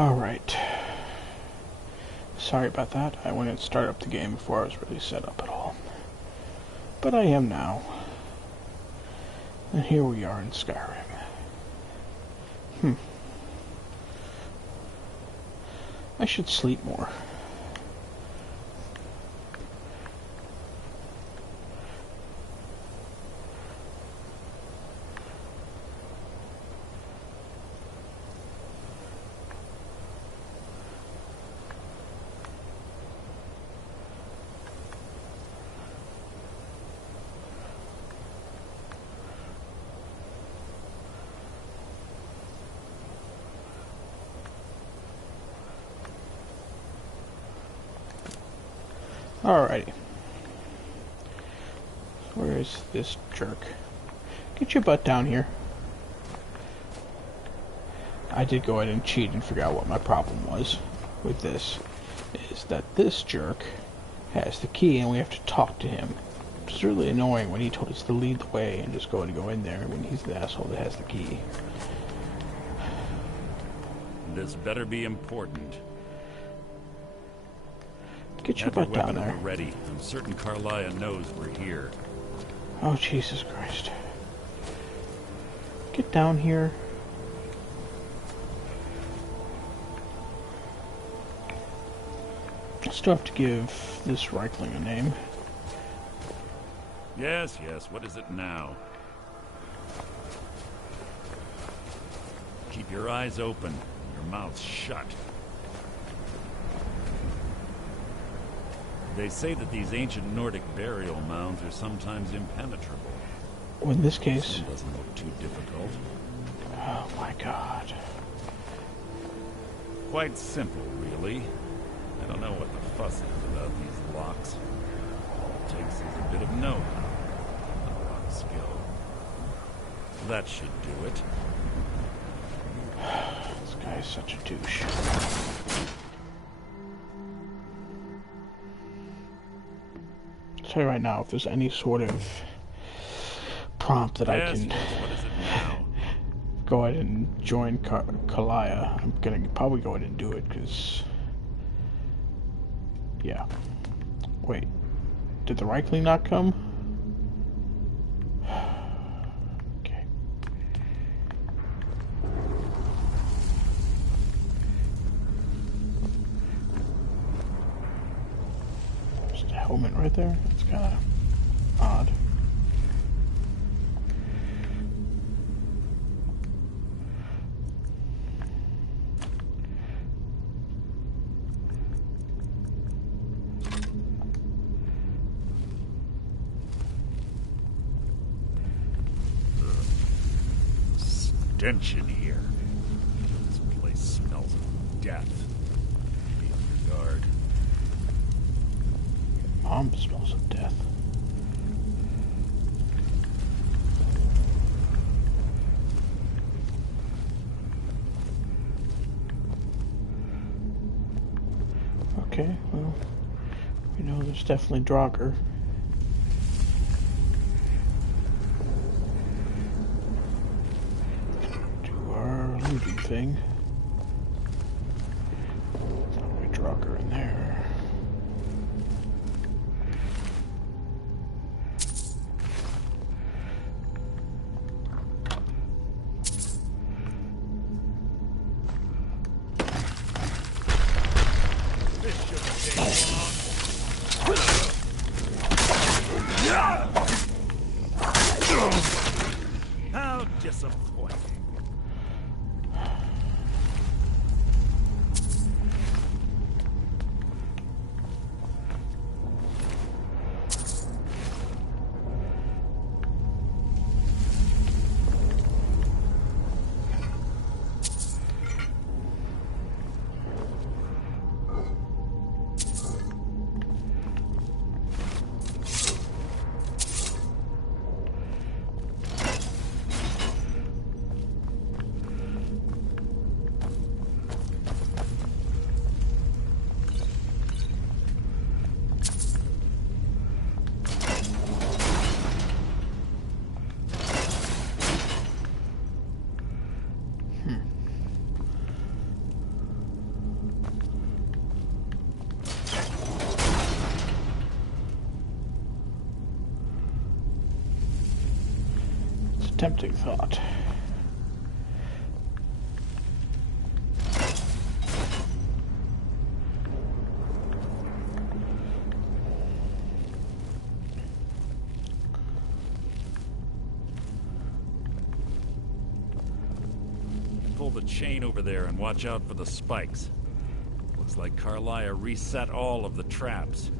Alright. Sorry about that. I went and started up the game before I was really set up at all. But I am now. And here we are in Skyrim. I should sleep more. Alrighty. Where is this jerk? Get your butt down here. I did go ahead and cheat and figure out what my problem was with this. Is that this jerk has the key and we have to talk to him. It's really annoying when he told us to lead the way and just go in there when he's the asshole that has the key. This better be important. Get your butt down there. Ready. I'm certain Carlia knows we're here. Oh, Jesus Christ. Get down here. I still have to give this Reichling a name. Yes, what is it now? Keep your eyes open, your mouth shut. They say that these ancient Nordic burial mounds are sometimes impenetrable. Well, in this case... It doesn't look too difficult. Oh my god. Quite simple, really. I don't know what the fuss is about these locks. All it takes is a bit of know-how, not a lot of skill. That should do it. This guy is such a douche. I'll tell you right now, if there's any sort of prompt that I can what is it now? go ahead and join Carlia, I'm gonna probably go ahead and do it, because... Yeah. Wait. Did the Reichling not come? Okay. Just a helmet right there? That's kind of odd. Stench in here. This place smells of death. Be on your guard. Mom smells of death. Okay, well, we know there's definitely Draugr. Looting thing. Probably Draugr in there. How disappointing. tempting thought. Pull the chain over there and watch out for the spikes. Looks like Carlia reset all of the traps.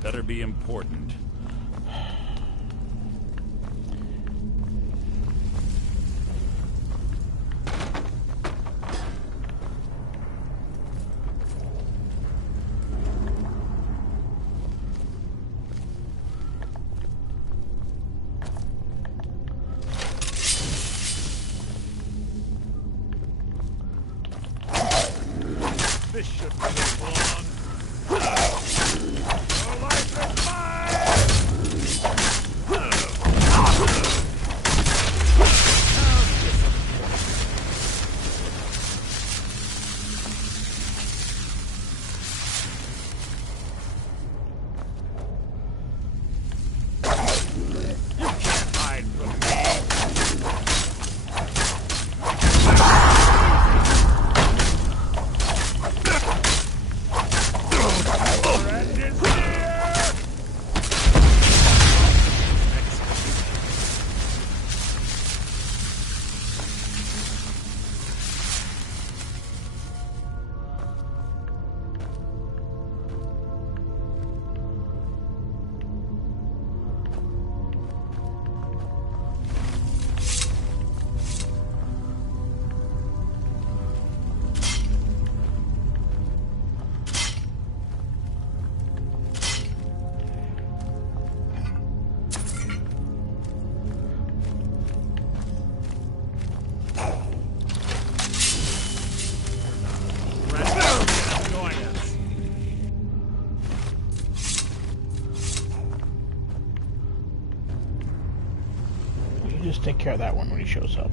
Better be important. This should be long. Your life is mine! Just take care of that one when he shows up.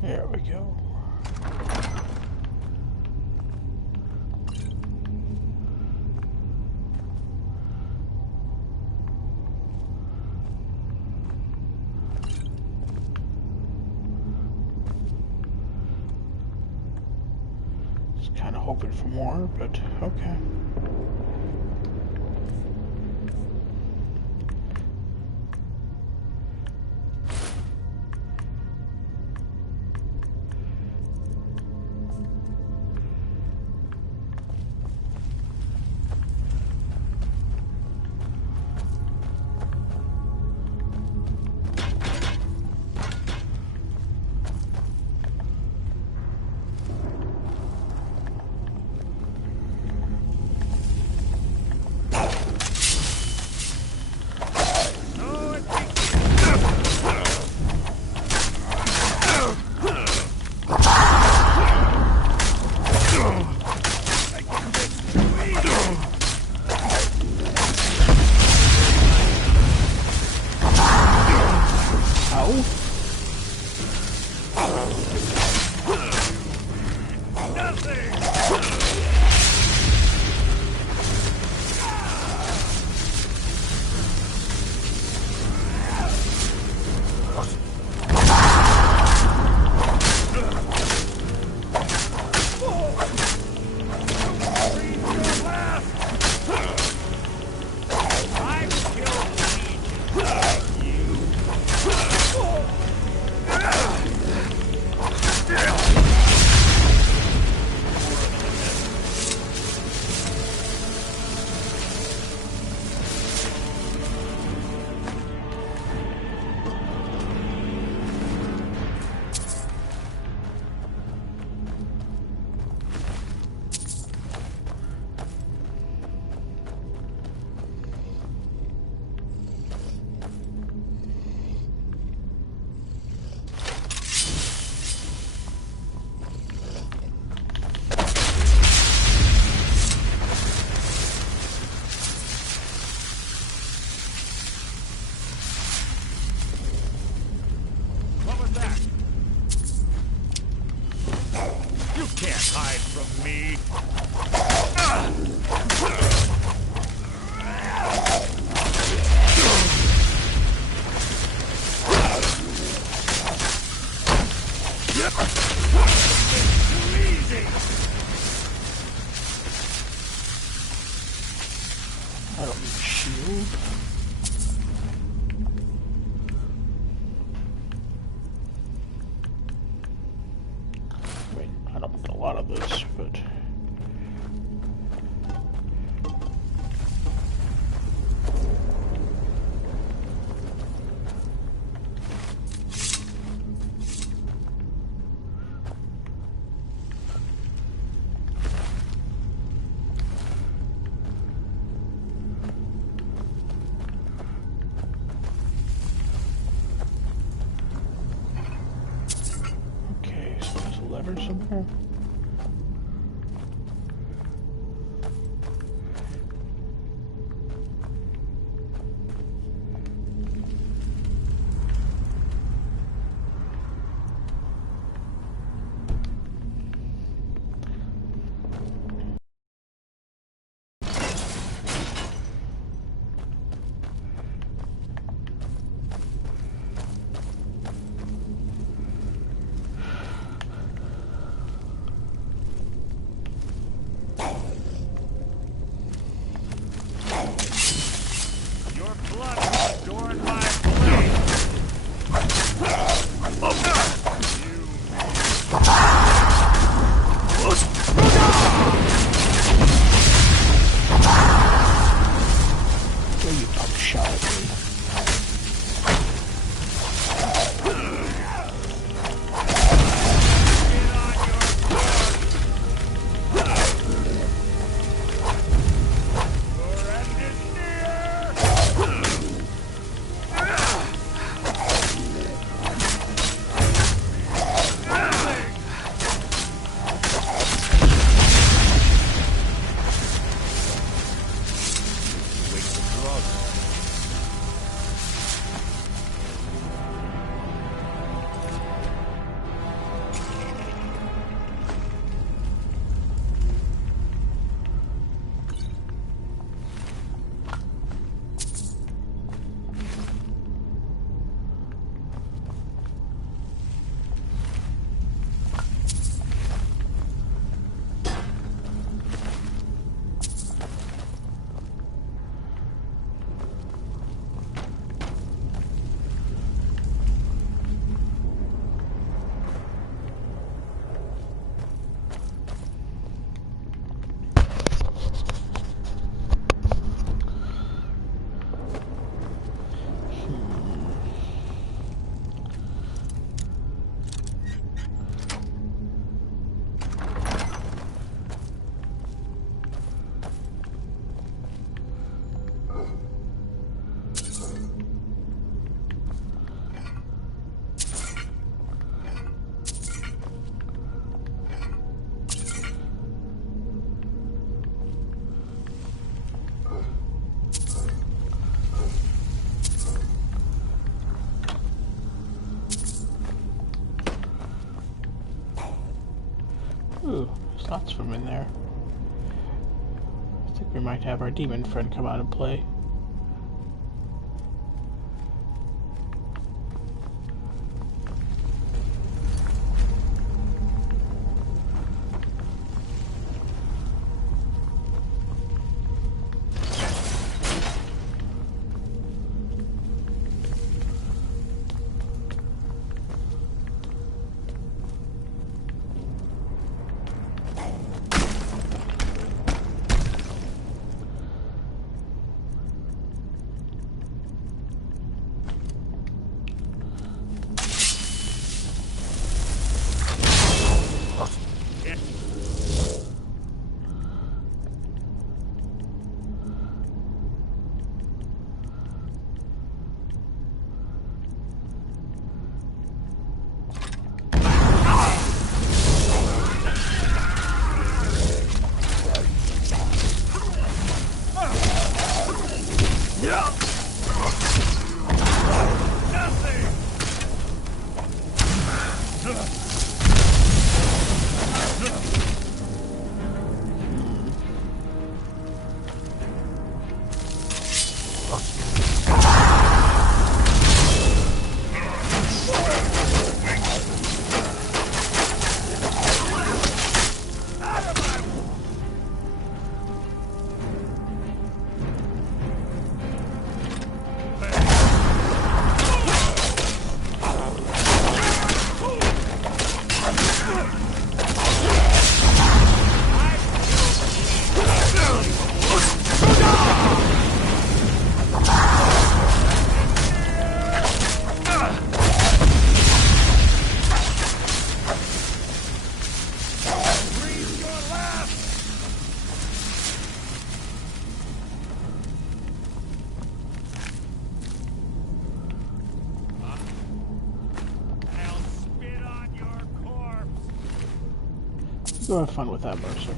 There we go. Just kind of hoping for more, but okay. No. I don't need a shield. I mean, I don't get a lot of this, but... somewhere. notes from in there. I think we might have our demon friend come out and play. Go have fun with that, Mercer.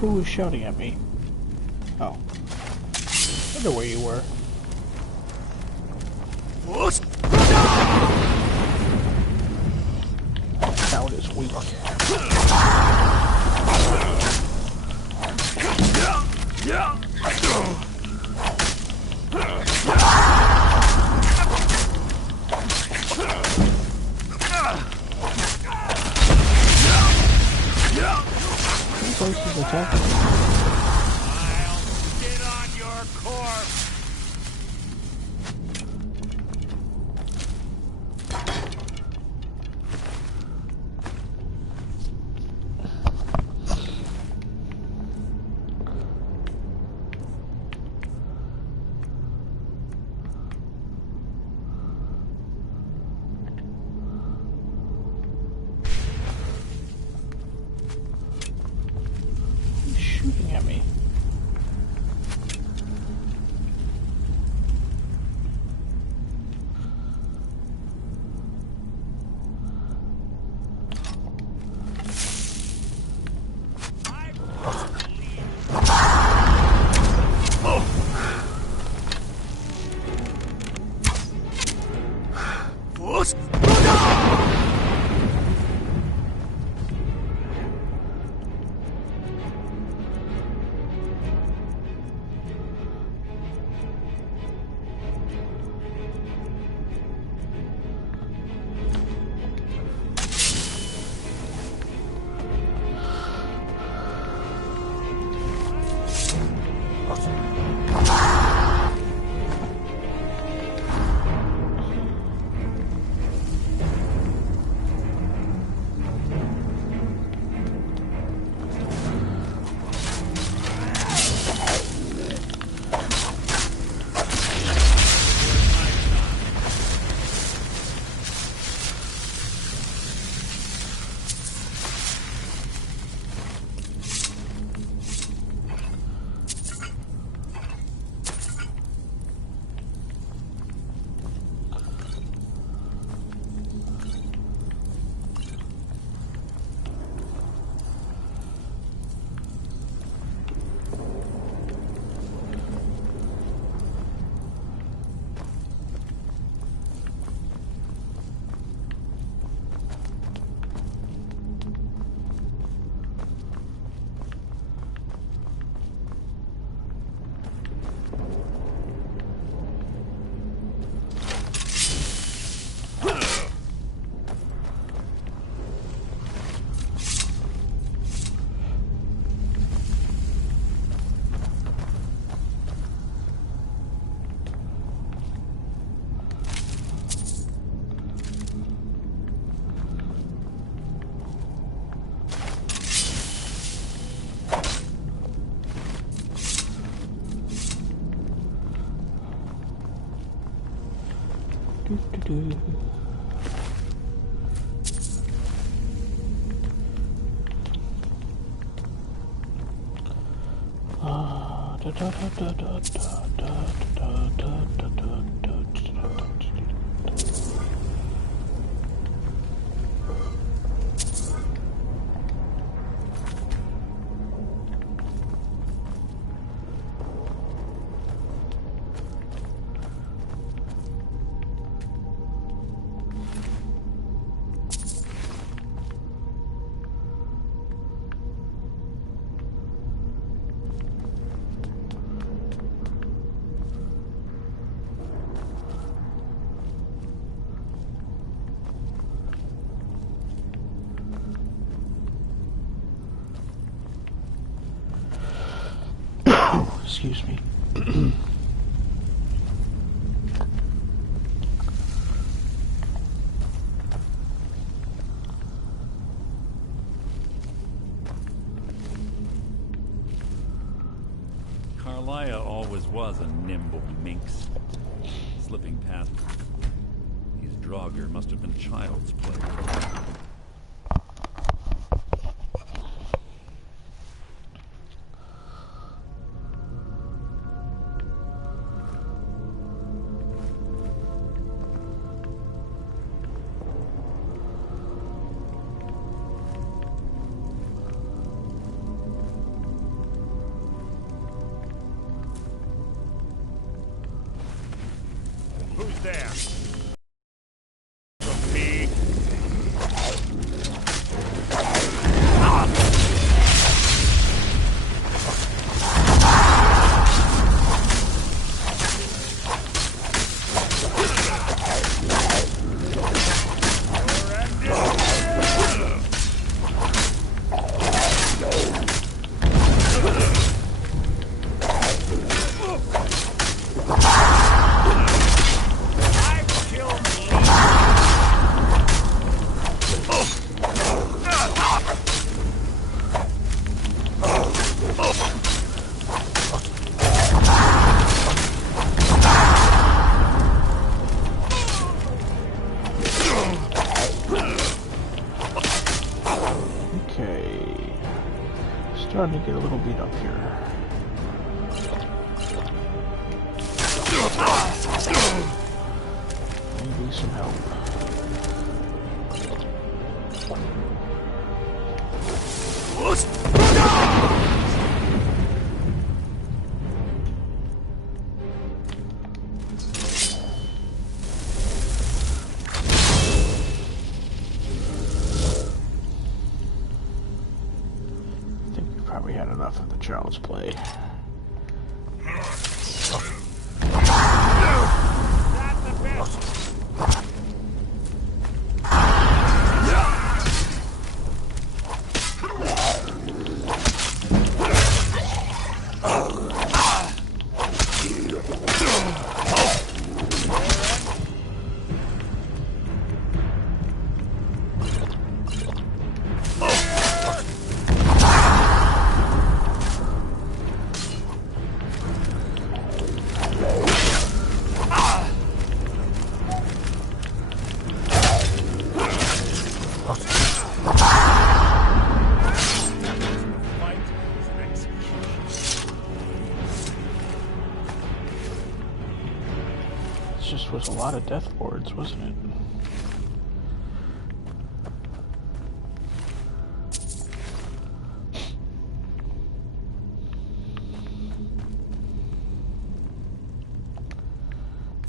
Who was shouting at me? Oh. I wonder where you were. That is weak. Places attacking. I'll spit on your corpse. Shooting at me. Excuse me. Carlia always was a nimble minx, slipping past. These Draugr must have been child's play. Who's there? From me. Starting to get a little beat up here. Maybe some help. Probably had enough of the child's play. Just was a lot of death lords, wasn't it?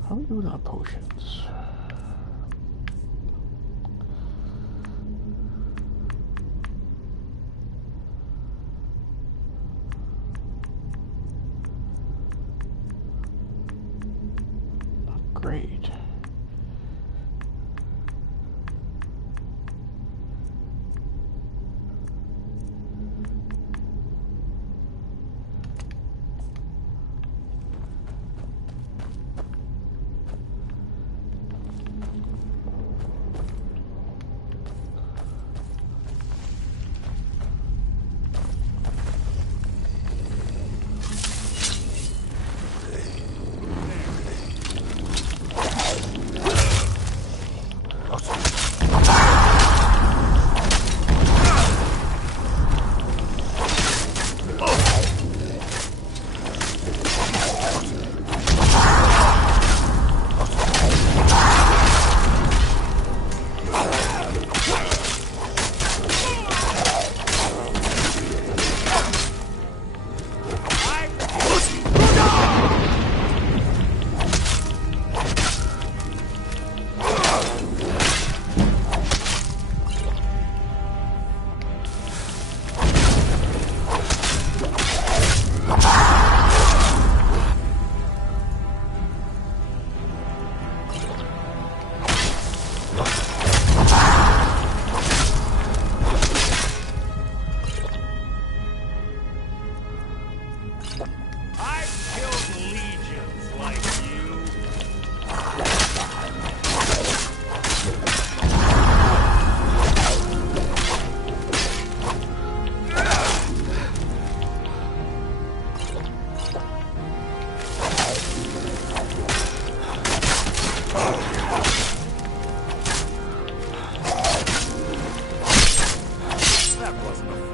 How are we doing on potions? Great.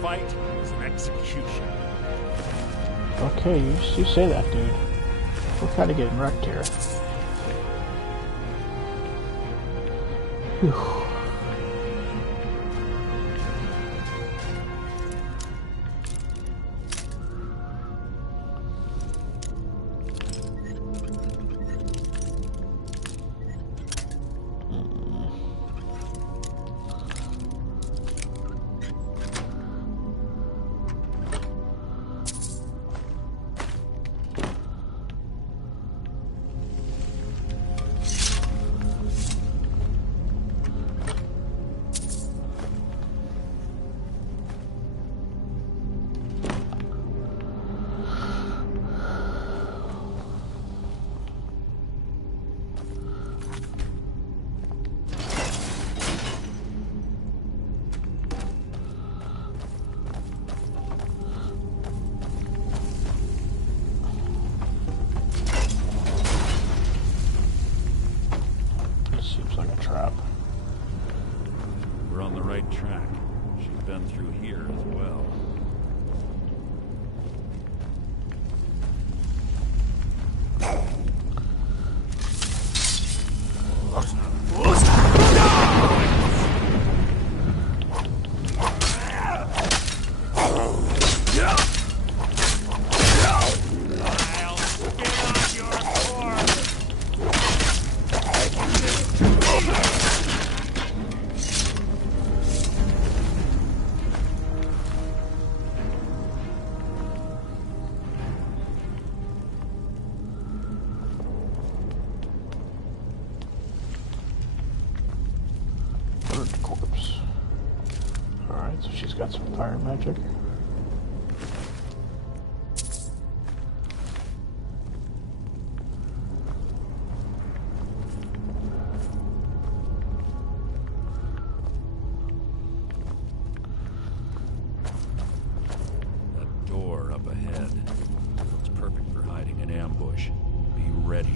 fight is an execution. Okay, you say that, dude. We're kind of getting wrecked here. Whew. We're on the right track. She's been through here as well. So she's got some fire magic. That door up ahead. It's perfect for hiding an ambush. Be ready.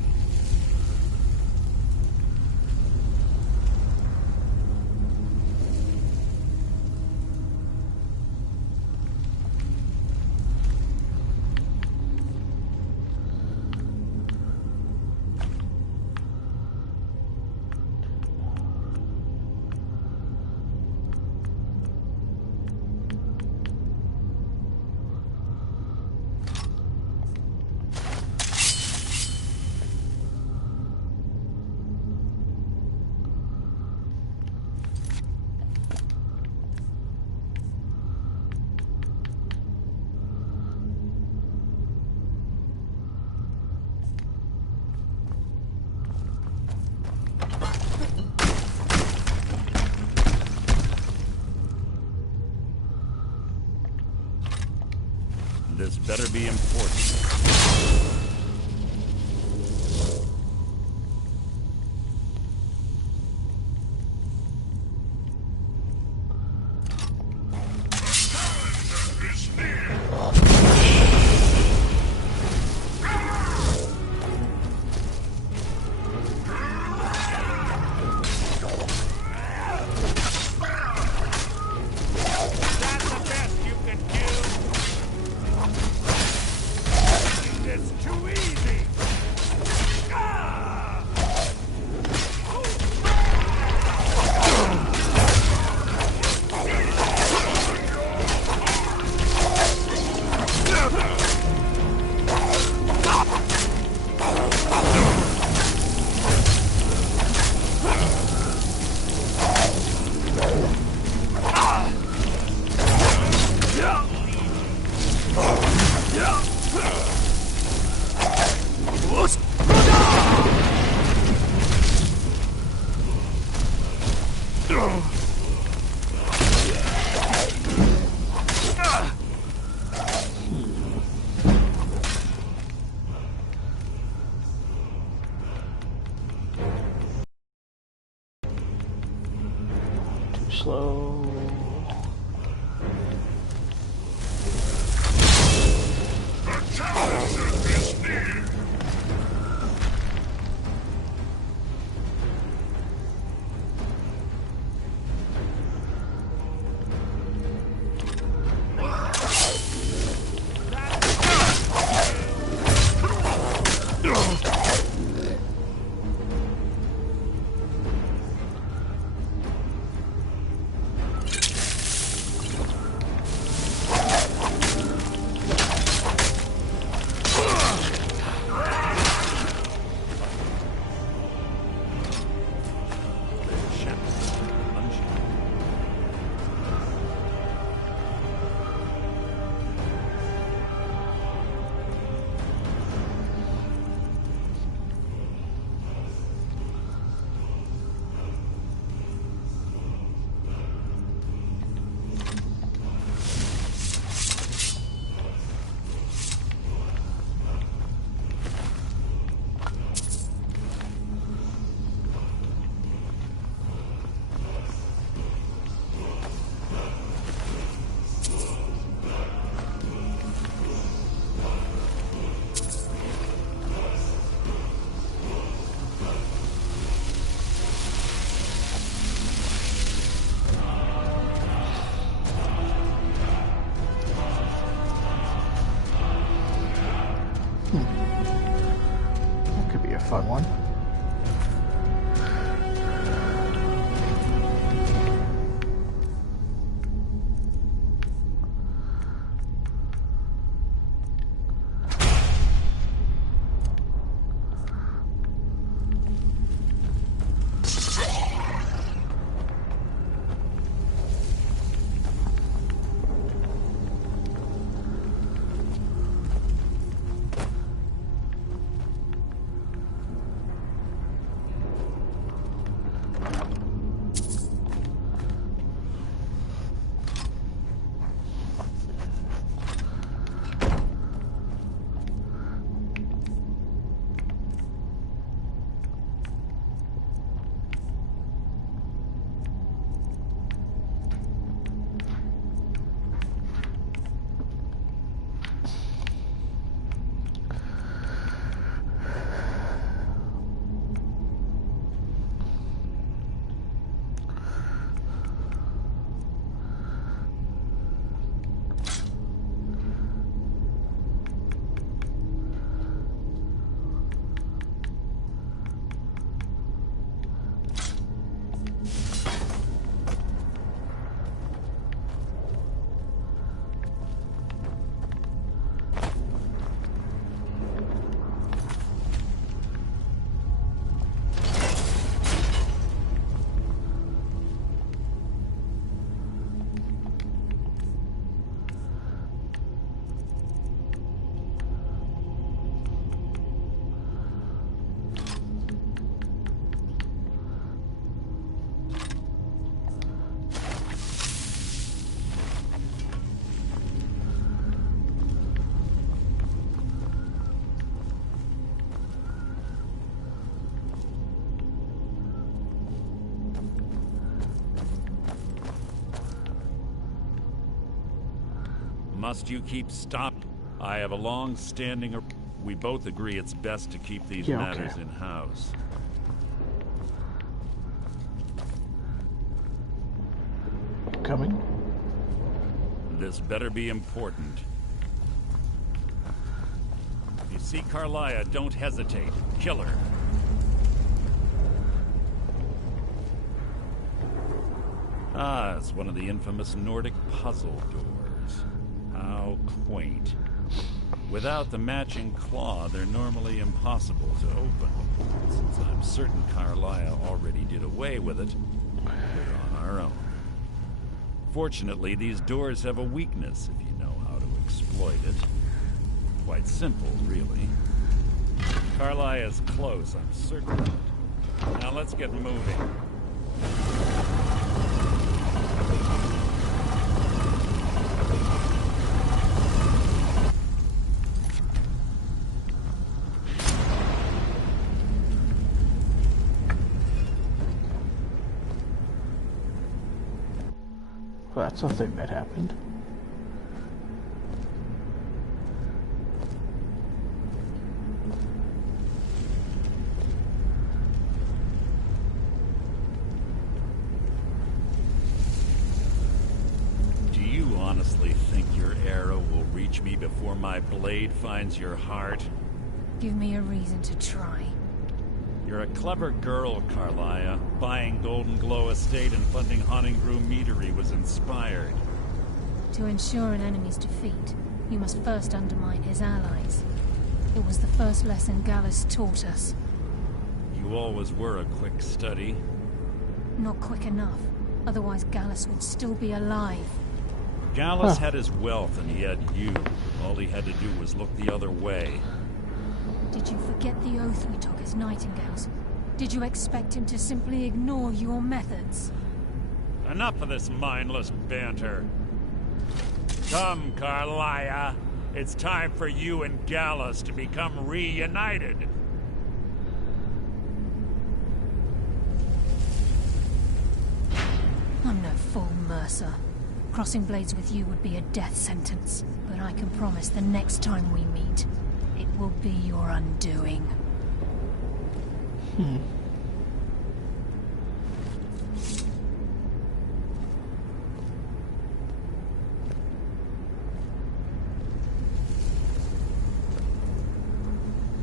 This better be important. Slow. Must you keep stop? I have a long-standing... We both agree it's best to keep these matters in-house. Coming? This better be important. If you see Carlia, don't hesitate. Kill her. Ah, it's one of the infamous Nordic puzzle doors. How quaint. Without the matching claw, they're normally impossible to open. Since I'm certain Carlia already did away with it, we're on our own. Fortunately, these doors have a weakness if you know how to exploit it. Quite simple, really. Carlia's close, I'm certain of it. Now let's get moving. Well, that's a thing that happened. Do you honestly think your arrow will reach me before my blade finds your heart? Give me a reason to try. You're a clever girl, Carlia. Buying Golden Glow Estate and funding Honningbrew Meadery was inspired. To ensure an enemy's defeat, you must first undermine his allies. It was the first lesson Gallus taught us. You always were a quick study. Not quick enough. Otherwise Gallus would still be alive. Gallus had his wealth and he had you. All he had to do was look the other way. Did you forget the oath we took as nightingales? Did you expect him to simply ignore your methods? Enough of this mindless banter. Come, Carlia. It's time for you and Gallus to become reunited. I'm no fool, Mercer. Crossing blades with you would be a death sentence. But I can promise the next time we meet, it will be your undoing.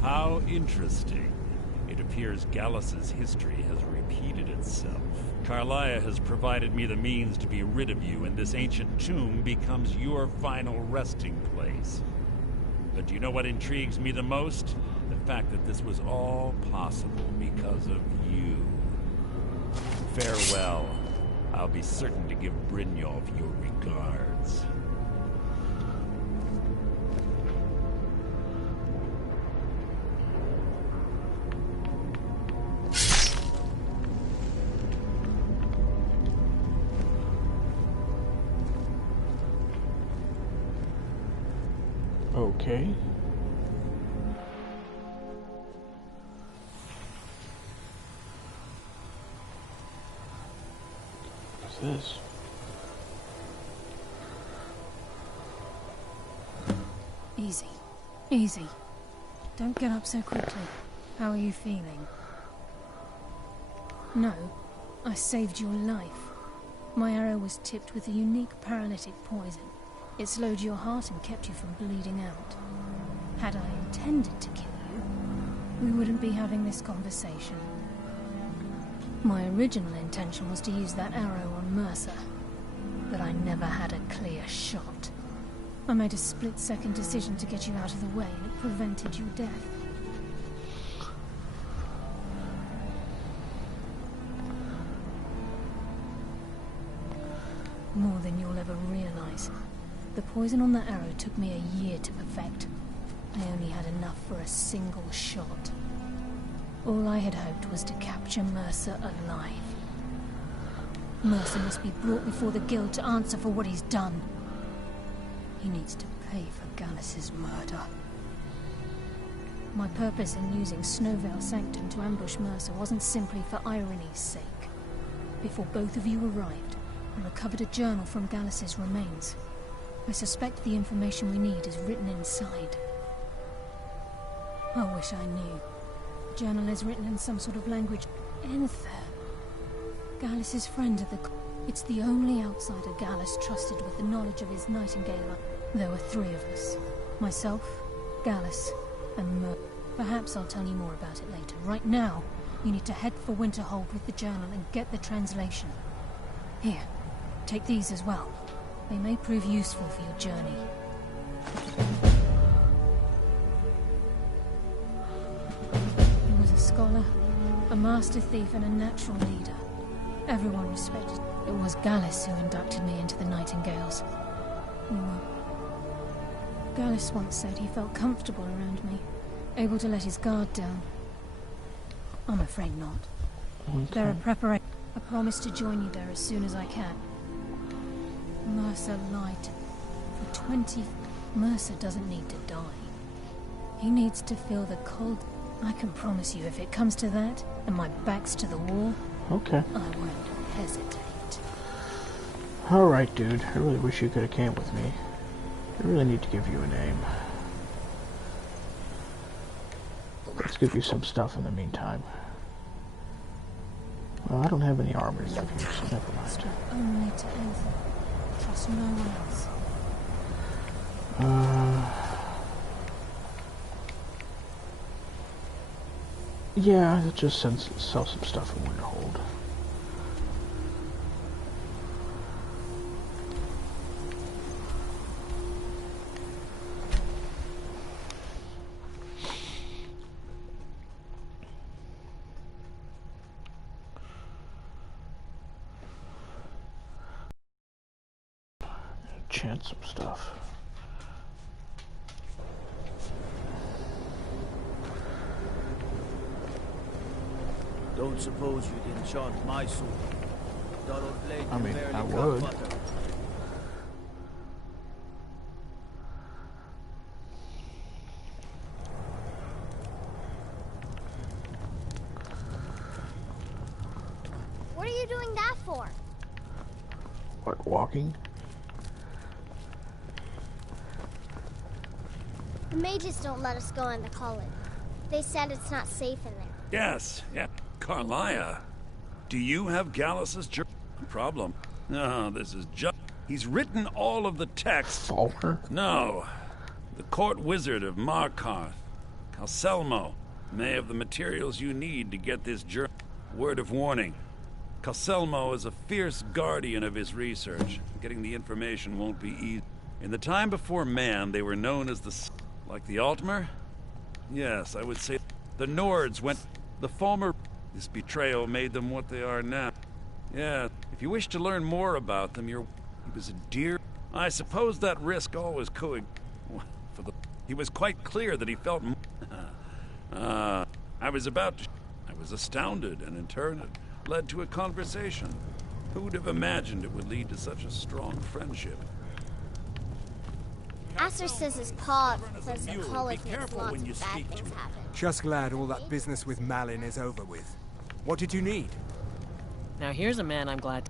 How interesting. It appears Gallus's history has repeated itself. Carlia has provided me the means to be rid of you, and this ancient tomb becomes your final resting place. But do you know what intrigues me the most? The fact that this was all possible because of you. Farewell. I'll be certain to give Brynjolf your regards. Okay. What's this? Easy. Easy. Don't get up so quickly. How are you feeling? No. I saved your life. My arrow was tipped with a unique paralytic poison. It slowed your heart and kept you from bleeding out. Had I intended to kill you, we wouldn't be having this conversation. My original intention was to use that arrow on Mercer, but I never had a clear shot. I made a split-second decision to get you out of the way, and it prevented your death. More than you'll ever realize. The poison on that arrow took me a year to perfect. I only had enough for a single shot. All I had hoped was to capture Mercer alive. Mercer must be brought before the Guild to answer for what he's done. He needs to pay for Gallus's murder. My purpose in using Snowveil Sanctum to ambush Mercer wasn't simply for irony's sake. Before both of you arrived, I recovered a journal from Gallus's remains. I suspect the information we need is written inside. I wish I knew. The journal is written in some sort of language. Enther. Gallus's friend at the... It's the only outsider Gallus trusted with the knowledge of his Nightingale. There were 3 of us. Myself, Gallus, and Mercer. Perhaps I'll tell you more about it later. Right now, you need to head for Winterhold with the journal and get the translation. Here, take these as well. They may prove useful for your journey. He was a scholar, a master thief, and a natural leader. Everyone respected. It was Gallus who inducted me into the Nightingales. Gallus once said he felt comfortable around me, able to let his guard down. I'm afraid not. Okay. There are preparations. I promise to join you there as soon as I can. Mercer lied. For 20... Mercer doesn't need to die. He needs to feel the cold. I can promise you, if it comes to that, and my back's to the wall, Okay. I won't hesitate. Alright, dude. I really wish you could have came with me. I really need to give you a name. Let's give you some stuff in the meantime. Well, I don't have any armor stuff here, so never mind. Speak only to Anthem. Trust no one else. Yeah, let's just sell some stuff in Winterhold. Chant some stuff. Don't suppose you'd enchant my sword. Dull blade I mean, barely I cut would. butter. What are you doing that for? What, walking? The mages don't let us go in the college. They said it's not safe in there. Yes, yeah. Carlia, do you have Gallus's problem? No, this is just... He's written all of the text. Falmer? No. The court wizard of Markarth, Calselmo, may have the materials you need to get this journal. Word of warning. Calselmo is a fierce guardian of his research. Getting the information won't be easy. In the time before man, they were known as the... Like the Altmer? Yes, I would say the Nords went... The Falmer... This betrayal made them what they are now. Yeah, if you wish to learn more about them, He was a dear... I suppose that risk always for the... He was quite clear that he felt... I was astounded, and in turn it led to a conversation. Who would have imagined it would lead to such a strong friendship? Aster says his paw says the college makes careful lots when you of bad speak to things him. happen. Just glad all that business with Malin is over with. What did you need? Now here's a man I'm glad.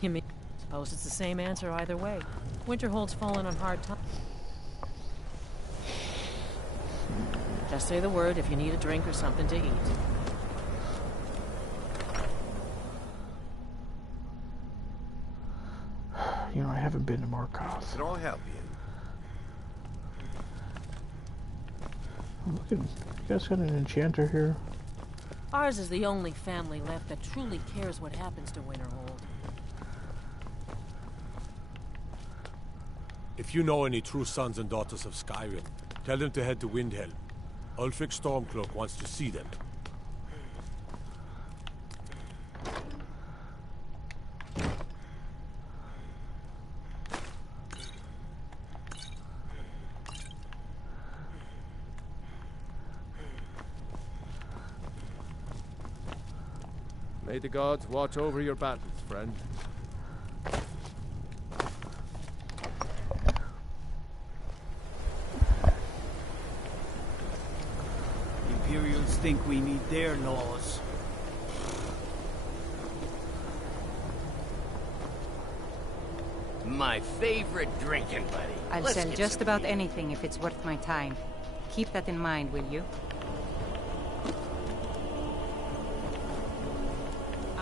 You mean? Suppose it's the same answer either way. Winterhold's fallen on hard times. Just say the word if you need a drink or something to eat. You know, I haven't been to Markarth. Can I help you? Look at... You guys got an enchanter here? Ours is the only family left that truly cares what happens to Winterhold. If you know any true sons and daughters of Skyrim, tell them to head to Windhelm. Ulfric Stormcloak wants to see them. May the gods watch over your battles, friend. Imperials think we need their laws. My favorite drinking buddy. I'll Let's sell get just some about beer. anything if it's worth my time. Keep that in mind, will you?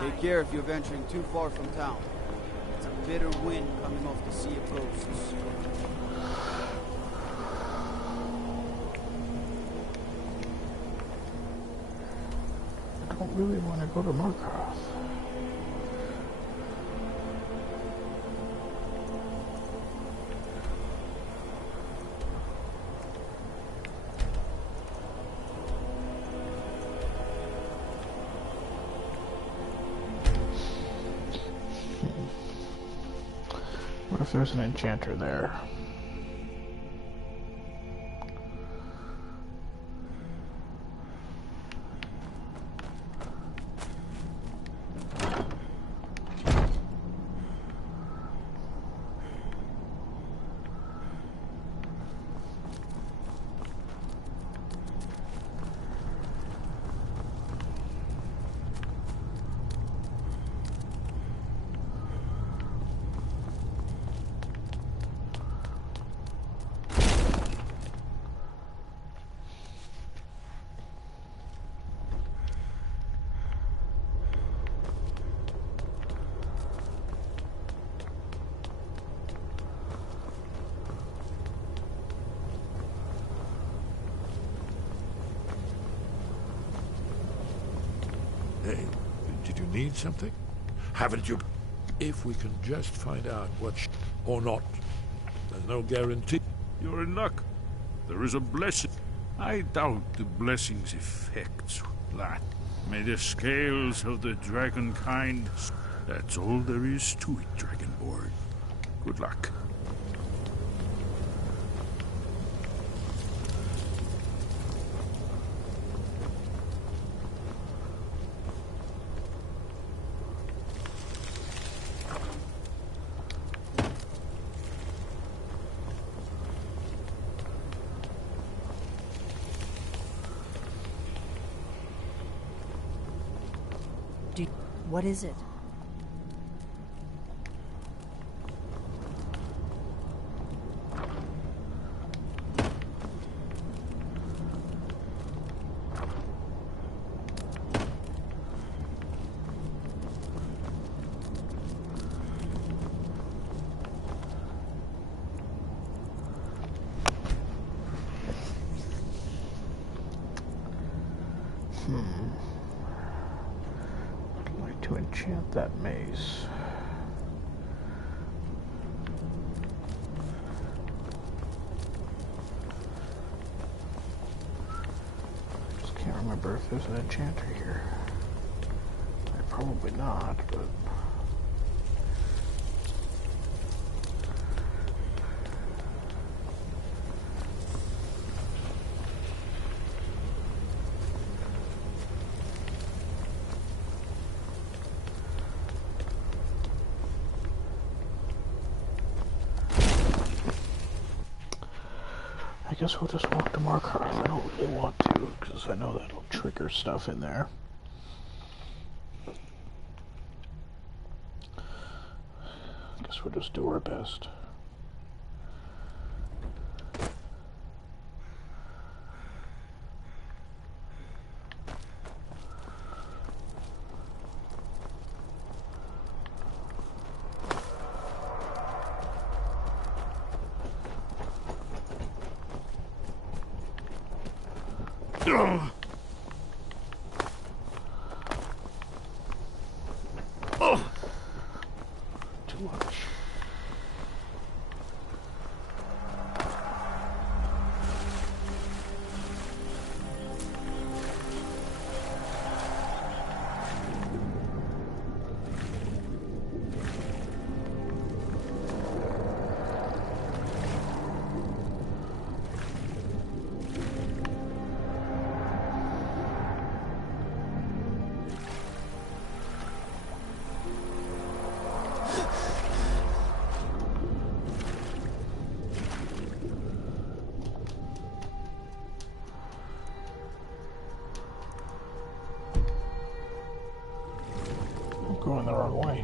Take care if you're venturing too far from town. It's a bitter wind coming off the Sea of Ghosts. I don't really want to go to Markarth. What if there's an enchanter there? Hey, did you need something? Haven't you? If we can just find out what or not, there's no guarantee. You're in luck. There is a blessing. I doubt the blessing's effects, lad. May the scales of the dragon kind... That's all there is to it, Dragonborn. Good luck. What is it? To enchant that mace. I just can't remember if there's an enchanter here. Probably not, but... I guess we'll just walk to Markarth. I don't really want to, because I know that'll trigger stuff in there. I guess we'll just do our best. Too much. Going the wrong way.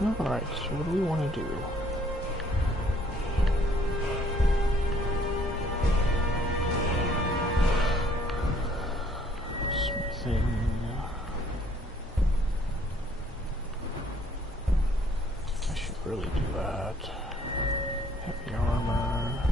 Alright, so what do we want to do? Smithing. I should really do that. Heavy armor.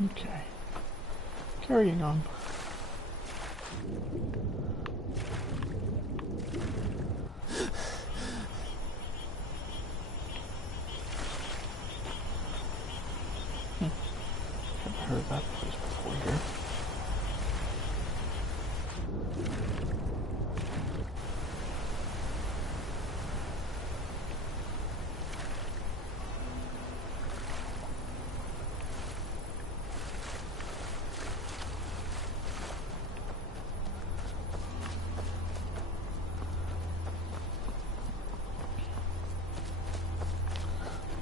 Okay. Carrying on. Haven't heard that place before here.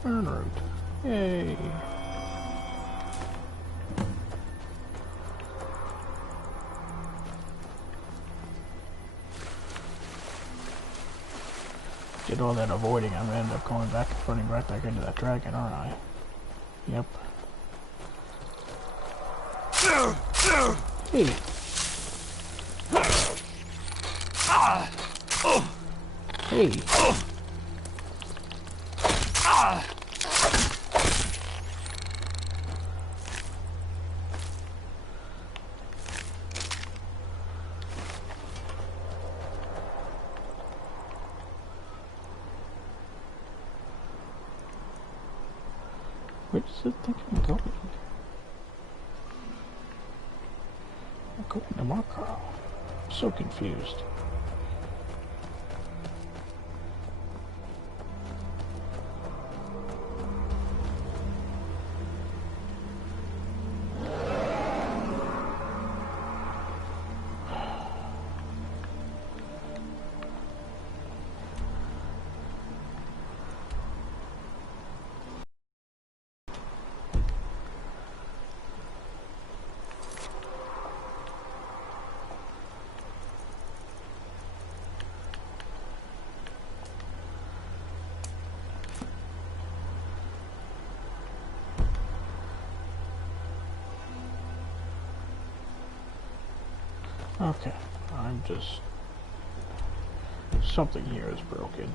Burn route. Yay. Did all that avoiding, I'm gonna end up going back and running right back into that dragon, aren't I? Yep. Hey. Hey. Where does it think I'm going? I'm going to Markov. I'm so confused. Okay, I'm just... something here is broken.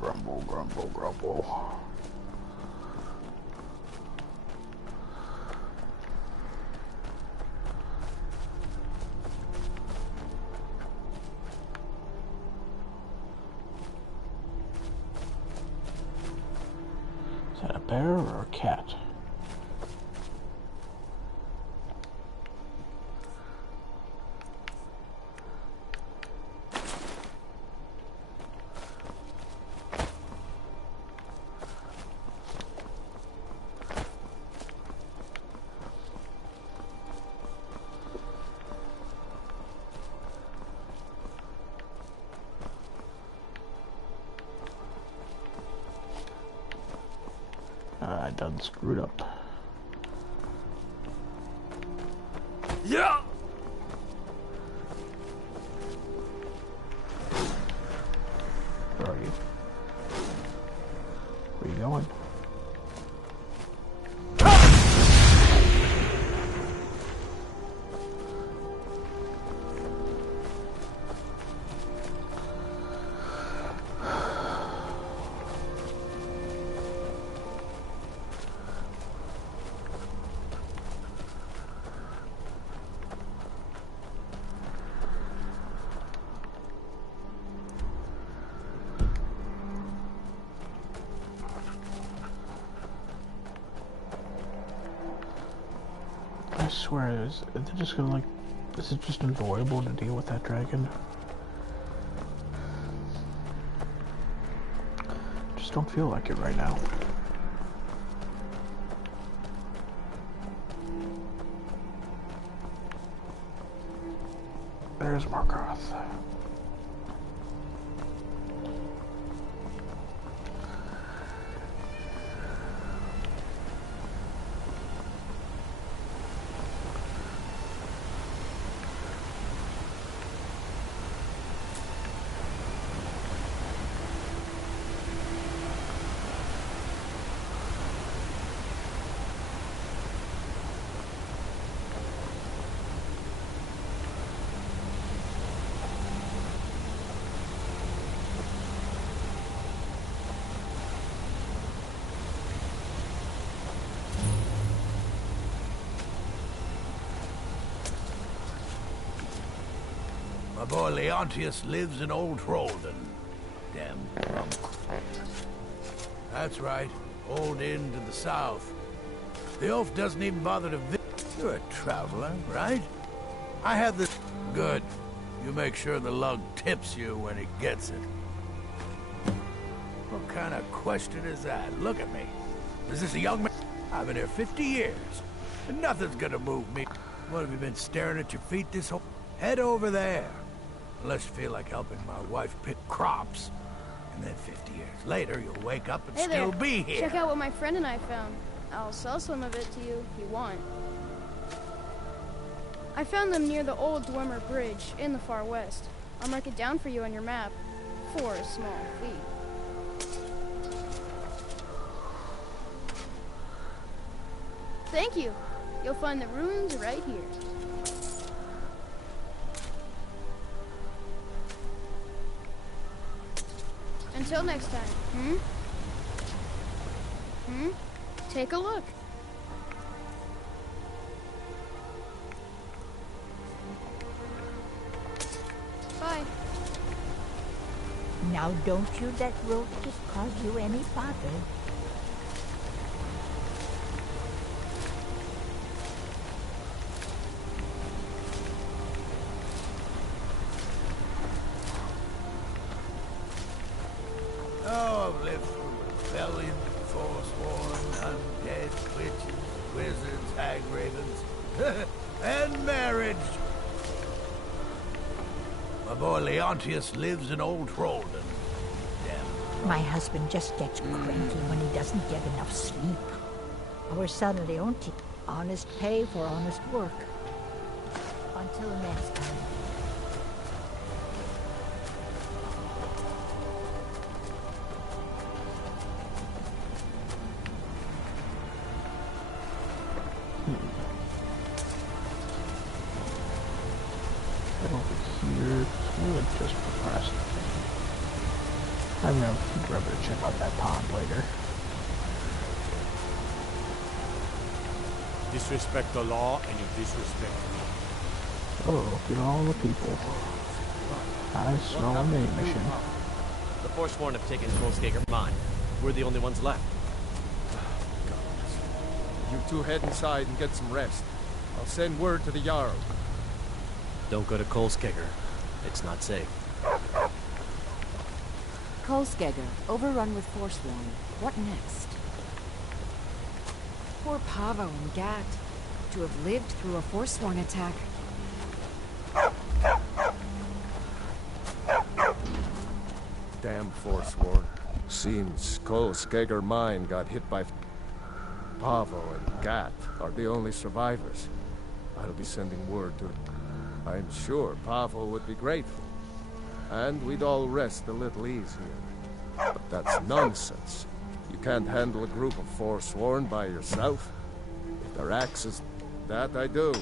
Grumble, grumble, grumble. Is that a bear or a cat? I done screwed up. Yeah! Where are you? Where are you going? I swear, they're just gonna like, is it just enjoyable to deal with that dragon? Just don't feel like it right now. There's Markarth. My boy Leontius lives in Old Trollden. Damn drunk. That's right. Old Inn to the south. The oaf doesn't even bother to visit. You're a traveler, right? I have this... Good. You make sure the lug tips you when it gets it. What kind of question is that? Look at me. Is this a young man? I've been here 50 years, and nothing's gonna move me. What, have you been staring at your feet this whole... Head over there. Unless you feel like helping my wife pick crops. And then 50 years later, you'll wake up and still be here. Check out what my friend and I found. I'll sell some of it to you if you want. I found them near the old Dwemer Bridge in the far west. I'll mark it down for you on your map for a small fee. Thank you. You'll find the ruins right here. Until next time, Take a look. Bye. Now don't you let roaches cause you any bother. Oh, I've lived through rebellion, forsworn, undead, witches, wizards, hag ravens, and marriage. My boy Leontius lives in Old Trollden. Damn. My husband just gets cranky when he doesn't get enough sleep. Our son Leonti, honest pay for honest work. Until next time. Over here, I would just procrastinate. I remember to check out that pond later. Disrespect the law and you disrespect me. Oh, look at all the people. I smell a main mission. The Forsworn have taken Kolskager mine. We're the only ones left. You two head inside and get some rest. I'll send word to the Jarl. Don't go to Kolskager. It's not safe. Kolskager, overrun with Forsworn. What next? Poor Pavo and Gat. To have lived through a Forsworn attack. Damn Forsworn. Seems Kolskager mine got hit by... Pavo and Gat are the only survivors. I'll be sending word to... I'm sure Pavo would be grateful. And we'd all rest a little easier. But that's nonsense. You can't handle a group of Forsworn by yourself. If they're axes, that I do.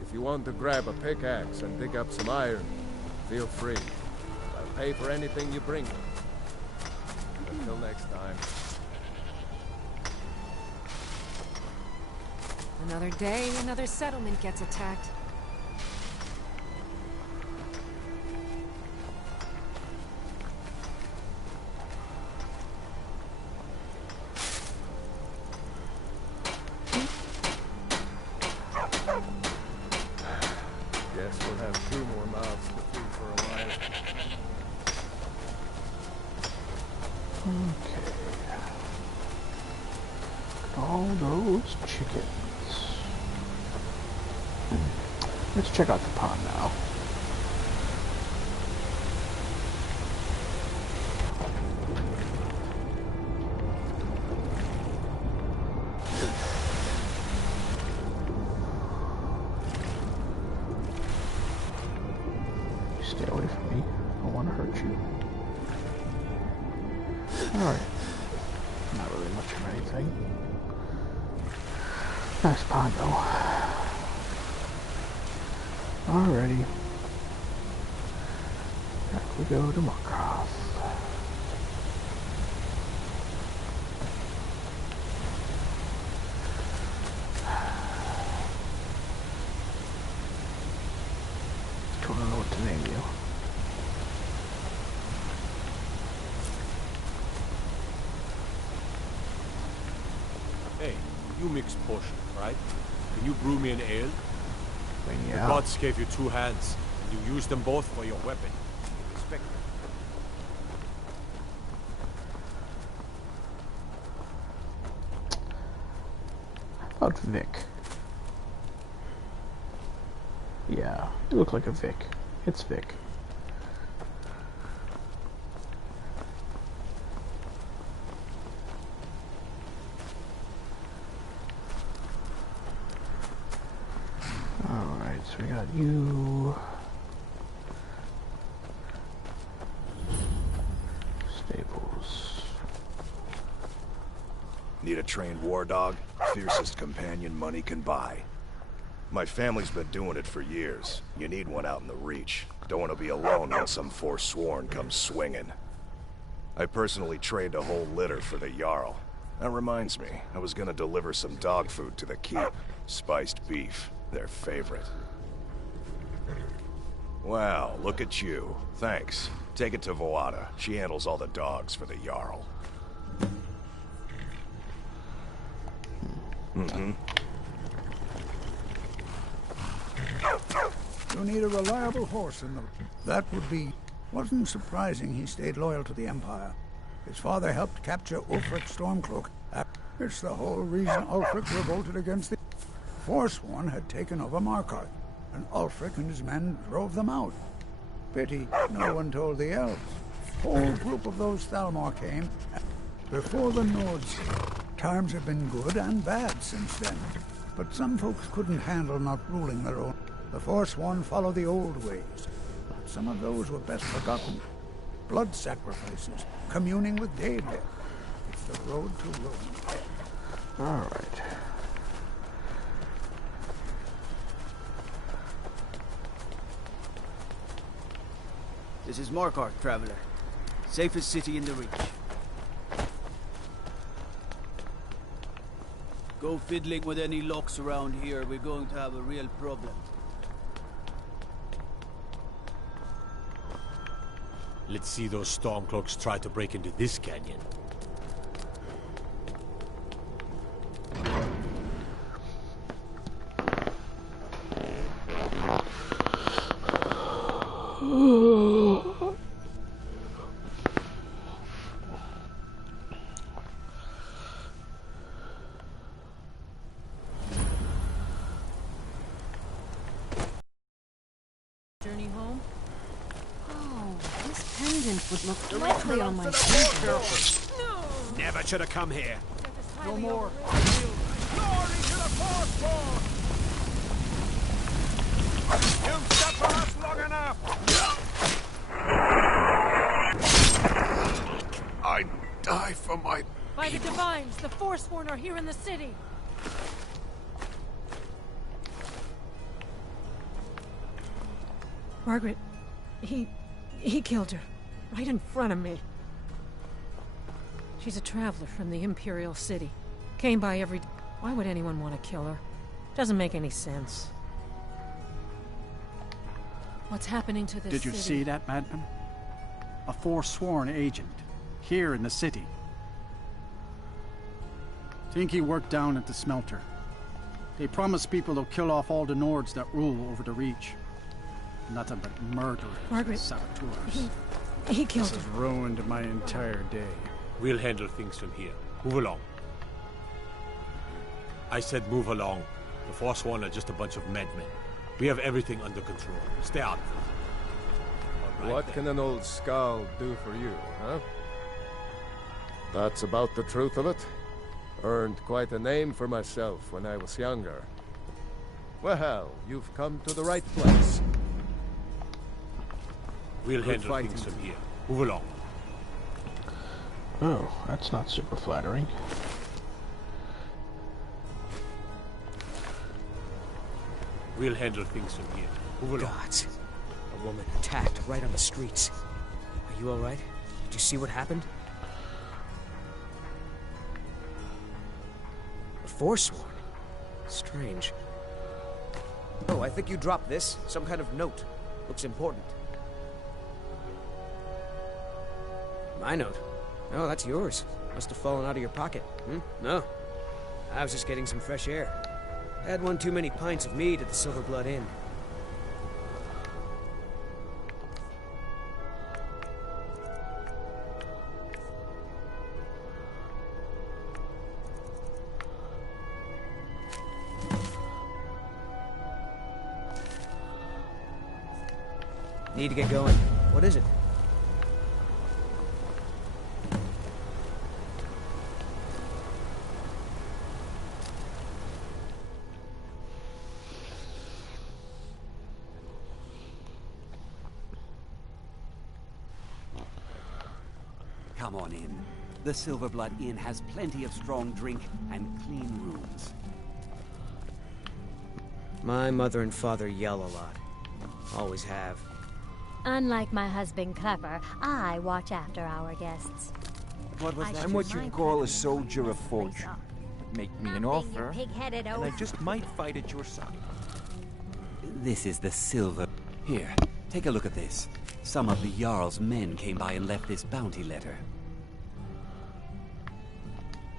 If you want to grab a pickaxe and dig up some iron, feel free. I'll pay for anything you bring me. Until next time. Another day, another settlement gets attacked. Guess we'll have 2 more mouths to feed for a while. Okay. All those chickens. Let's check out the pond now. Stay away from me. I don't want to hurt you. Alright. Not really much of anything. Nice pond though. Alrighty. Back we go to Markarth. Don't know what to name you. Hey, you mix potions, right? Can you brew me an ale? Yeah. The gods gave you 2 hands, and you used them both for your weapon. Respect How about Vic? Yeah, you look like a Vic. It's Vic. Alright, so we got you. Stables. Need a trained war dog? Fiercest companion money can buy. My family's been doing it for years. You need one out in the Reach. Don't want to be alone when some Forsworn comes swinging. I personally trained a whole litter for the Jarl. That reminds me, I was gonna deliver some dog food to the keep. Spiced beef, their favorite. Wow, look at you. Thanks. Take it to Voada. She handles all the dogs for the Jarl. Mm-hmm. You need a reliable horse in the... That would be... Wasn't surprising he stayed loyal to the Empire. His father helped capture Ulfric Stormcloak. It's the whole reason Ulfric revolted against the... Forsworn had taken over Markarth, and Ulfric and his men drove them out. Pity no one told the elves. Whole group of those Thalmor came before the Nords. Times have been good and bad since then, but some folks couldn't handle not ruling their own. The Forsworn follow the old ways, but some of those were best forgotten. Blood sacrifices, communing with dead. It's the road to ruin. All right. This is Markarth, traveler. Safest city in the Reach. Go fiddling with any locks around here, we're going to have a real problem. Let's see those Stormcloaks try to break into this canyon. Journey home? Oh, this pendant would look lovely on my finger. Never should have come here. No more. Glory to the Forsworn! You've sat for us long enough! I die for my By the Divines, the Forsworn are here in the city. Margaret, he killed her, right in front of me. She's a traveler from the Imperial City. Came by every day. Why would anyone want to kill her? Doesn't make any sense. What's happening to this Did you city? see that, madman? A Forsworn agent, here in the city. Think he worked down at the smelter. They promise people they'll kill off all the Nords that rule over the Reach. Nothing but murderers Margaret, and saboteurs. He killed This has ruined my entire day. We'll handle things from here. Move along. I said move along. The Forsworn are just a bunch of madmen. We have everything under control. Stay out of it. What can an old skull do for you, huh? That's about the truth of it. Earned quite a name for myself when I was younger. Well, you've come to the right place. We'll Good handle fighting. things from here. Move along. Oh, that's not super flattering. We'll handle things from here. Move along. Gods. A woman attacked right on the streets. Are you alright? Did you see what happened? The Forsworn? Strange. Oh, I think you dropped this. Some kind of note. Looks important. My note? Oh, that's yours. Must have fallen out of your pocket. No. I was just getting some fresh air. I had one too many pints of mead at the Silver Blood Inn. Need to get going. What is it? Come on in. The Silver Blood Inn has plenty of strong drink and clean rooms. My mother and father yell a lot. Always have. Unlike my husband Clever, I watch after our guests. What was that? I'm what you'd call a soldier of fortune. Make me an offer, pig-headed and I just might fight at your side. This is the Silver... Here, take a look at this. Some of the Jarl's men came by and left this bounty letter.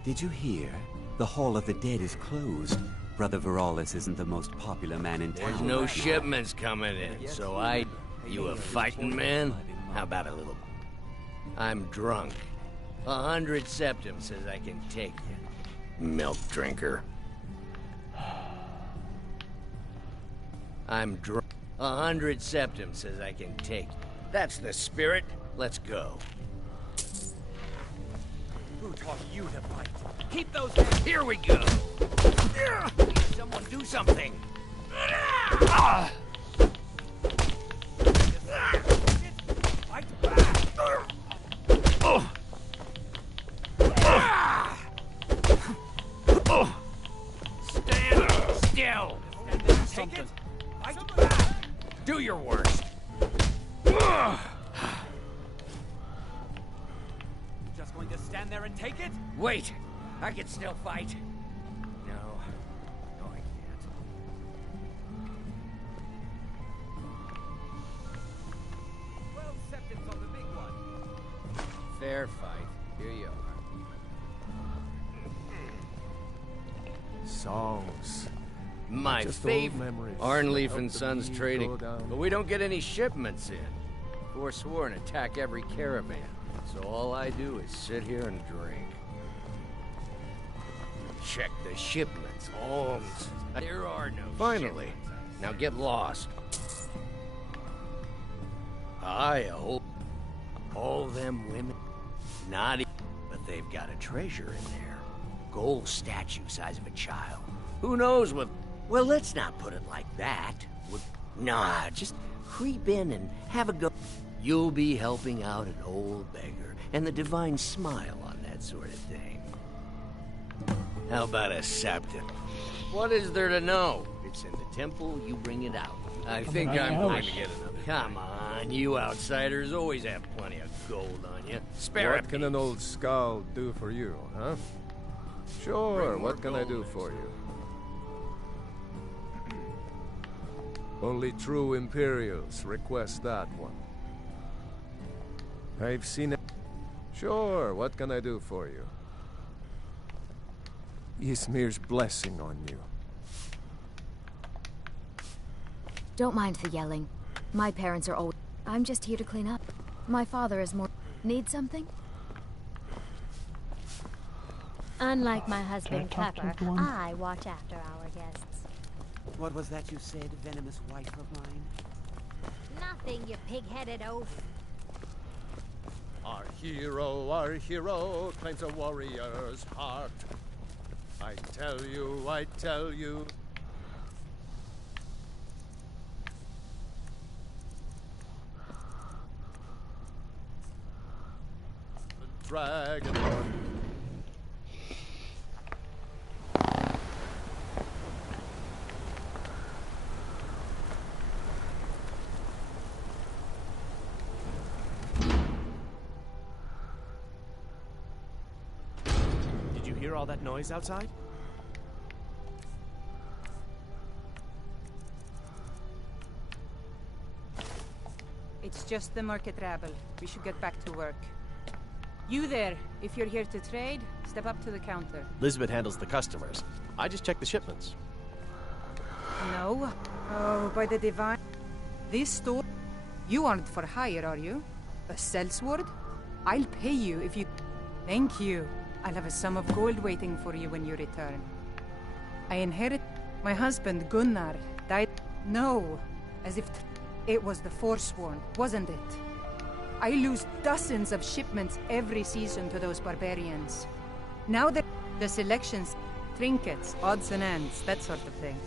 Did you hear? The Hall of the Dead is closed. Brother Veralis isn't the most popular man in town. There's no right now. shipments coming in, so Are you a fighting man? How about a little... I'm drunk. 100 septum says I can take you. Milk drinker. I'm drunk. 100 septum says I can take you. That's the spirit. Let's go. Who taught you to fight? Keep those hands. Here we go. Someone do something. Fight back! Stand still. Something. Fight back. Do your worst. going to stand there and take it? Wait! I can still fight. No. No, I can't. 12 septims on the big one. Fair fight. Here you are. Songs. My Just favorite. old memories. Arnleaf Help and the Sons bee trading. go down. But we don't get any shipments in. Forsworn attack every caravan. So all I do is sit here and drink. Check the shipments, Holmes. There are no Finally. Shipments. Now get lost. I hope all them women, not even, but they've got a treasure in there. Gold statue size of a child. Who knows what... Well, let's not put it like that. Nah, just creep in and have a go. You'll be helping out an old beggar, and the divine smile on that sort of thing. How about a septum? What is there to know? It's in the temple, you bring it out. I think I'm going to get another. Come on, you outsiders always have plenty of gold on you. Spare What can an old skull do for you, huh? Sure, what can I do for you? Only true Imperials request that one. I've seen it. Sure, what can I do for you? Ysmir's blessing on you. Don't mind the yelling. My parents are old. I'm just here to clean up. My father is more... Need something? Unlike my husband Clever, I watch after our guests. What was that you said, venomous wife of mine? Nothing, you pig-headed oaf. Our hero claims a warrior's heart. I tell you. The Dragonborn. Hear all that noise outside? It's just the market rabble. We should get back to work. You there, if you're here to trade, step up to the counter. Elizabeth handles the customers. I just check the shipments. No. Oh, by the divine... This store... You aren't for hire, are you? A sellsword? I'll pay you if you... Thank you. I'll have a sum of gold waiting for you when you return. I inherit... My husband, Gunnar, died... No. As if... It was the Forsworn, wasn't it? I lose dozens of shipments every season to those barbarians. Now that... The selections... Trinkets, odds and ends, that sort of thing.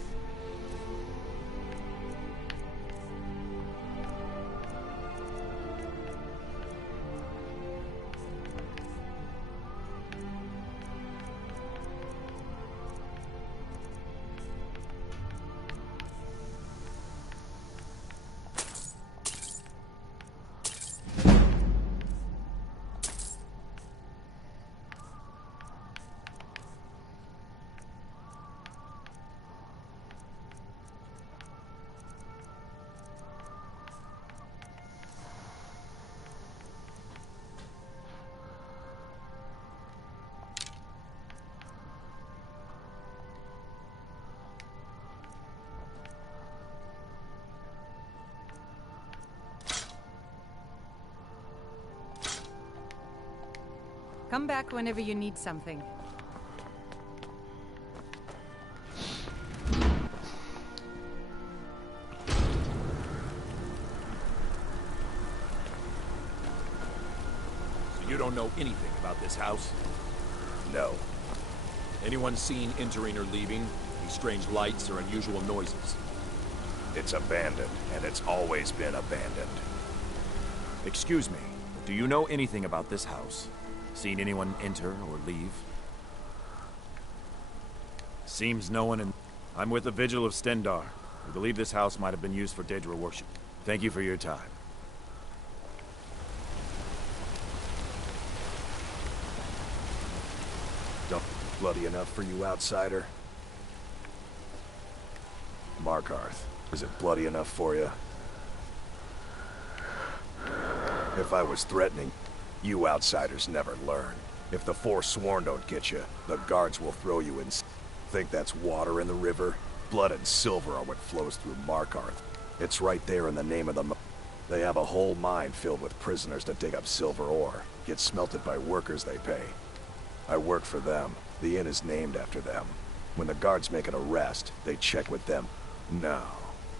Come back whenever you need something. So you don't know anything about this house? No. Anyone seen entering or leaving? Any strange lights or unusual noises? It's abandoned, and it's always been abandoned. Excuse me, do you know anything about this house? Seen anyone enter or leave? Seems no one in... I'm with the Vigil of Stendar. We believe this house might have been used for Daedra worship. Thank you for your time. Bloody enough for you, outsider? Markarth, is it bloody enough for you? If I was threatening, you outsiders never learn. If the Forsworn don't get you, the guards will throw you in. Think that's water in the river? Blood and silver are what flows through Markarth. It's right there in the name of the... They have a whole mine filled with prisoners that dig up silver ore, get smelted by workers they pay. I work for them. The inn is named after them. When the guards make an arrest, they check with them. No,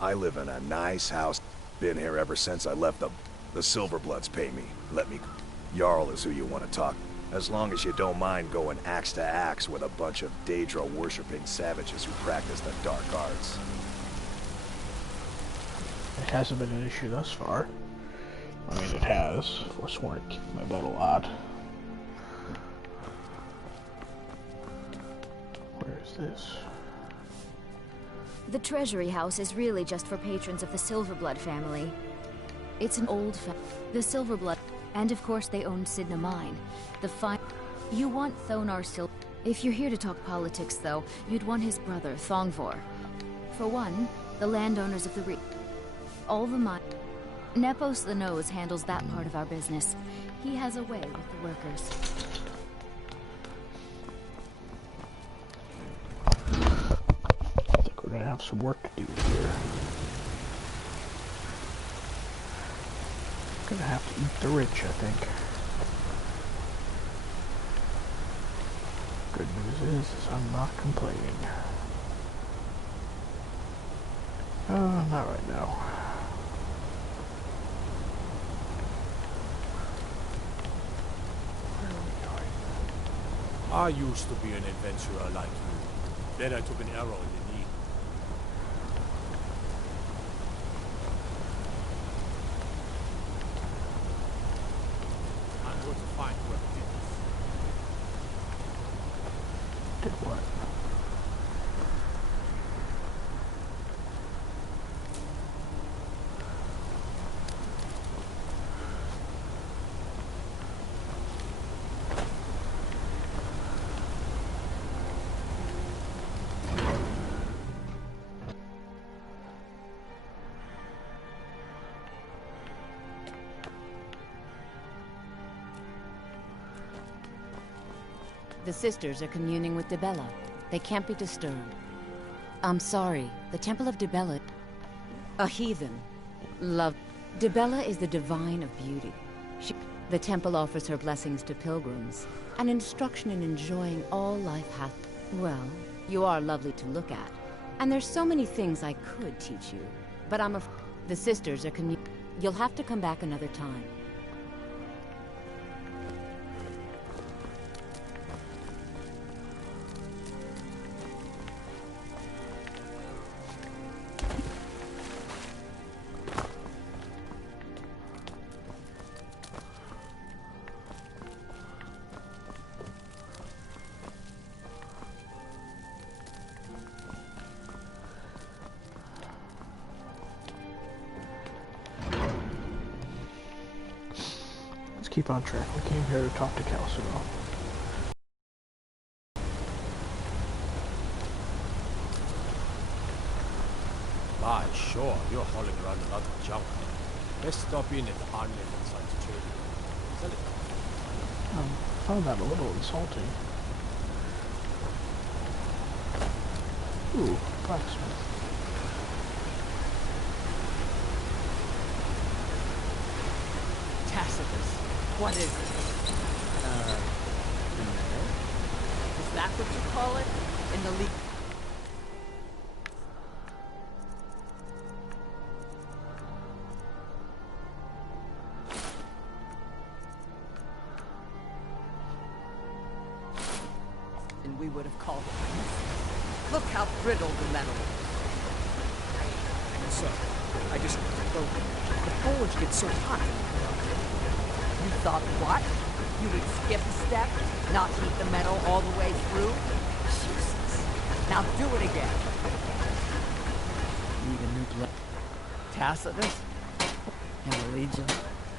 I live in a nice house. Been here ever since I left the Silverbloods pay me. Let me... Jarl is who you want to talk. As long as you don't mind going axe to axe with a bunch of Daedra-worshipping savages who practice the dark arts. It hasn't been an issue thus far. I mean, it has. Forsworn kicked my butt a lot. Where is this? The treasury house is really just for patrons of the Silverblood family. It's an old the Silverblood, and of course they owned Sidna Mine. You want Thonar If you're here to talk politics, though, you'd want his brother, Thongvor. For one, the landowners of the all the mine. Nepos the Nose handles that part of our business. He has a way with the workers. I think we're gonna have some work to do here. Gonna have to eat the rich, I think. Good news is I'm not complaining. Not right now. Where are we going? I used to be an adventurer like you. Then I took an arrow in the knee. I'm going to find where it is. Did what? The sisters are communing with Dibella. They can't be disturbed. I'm sorry, the Temple of Dibella... A heathen. Love... Dibella is the divine of beauty. The temple offers her blessings to pilgrims, and instruction in enjoying all life hath... Well, you are lovely to look at, and there's so many things I could teach you, but the sisters are You'll have to come back another time. Keep on track. We came here to talk to Calcido. My, sure, you're hauling around a lot of junk. Let's stop in at the Army and Sons Trading. Sell it. I found that a little insulting. Ooh, blacksmith. Tacitus. What is it? Is that what you call it? In the league? And we would have called it. Look how brittle the metal is. Sir, I just... The forge gets so hot. You thought what? You would skip a step? Not heat the metal all the way through? Jesus. Now do it again. Need a new blade. Tacitus? Your Legion?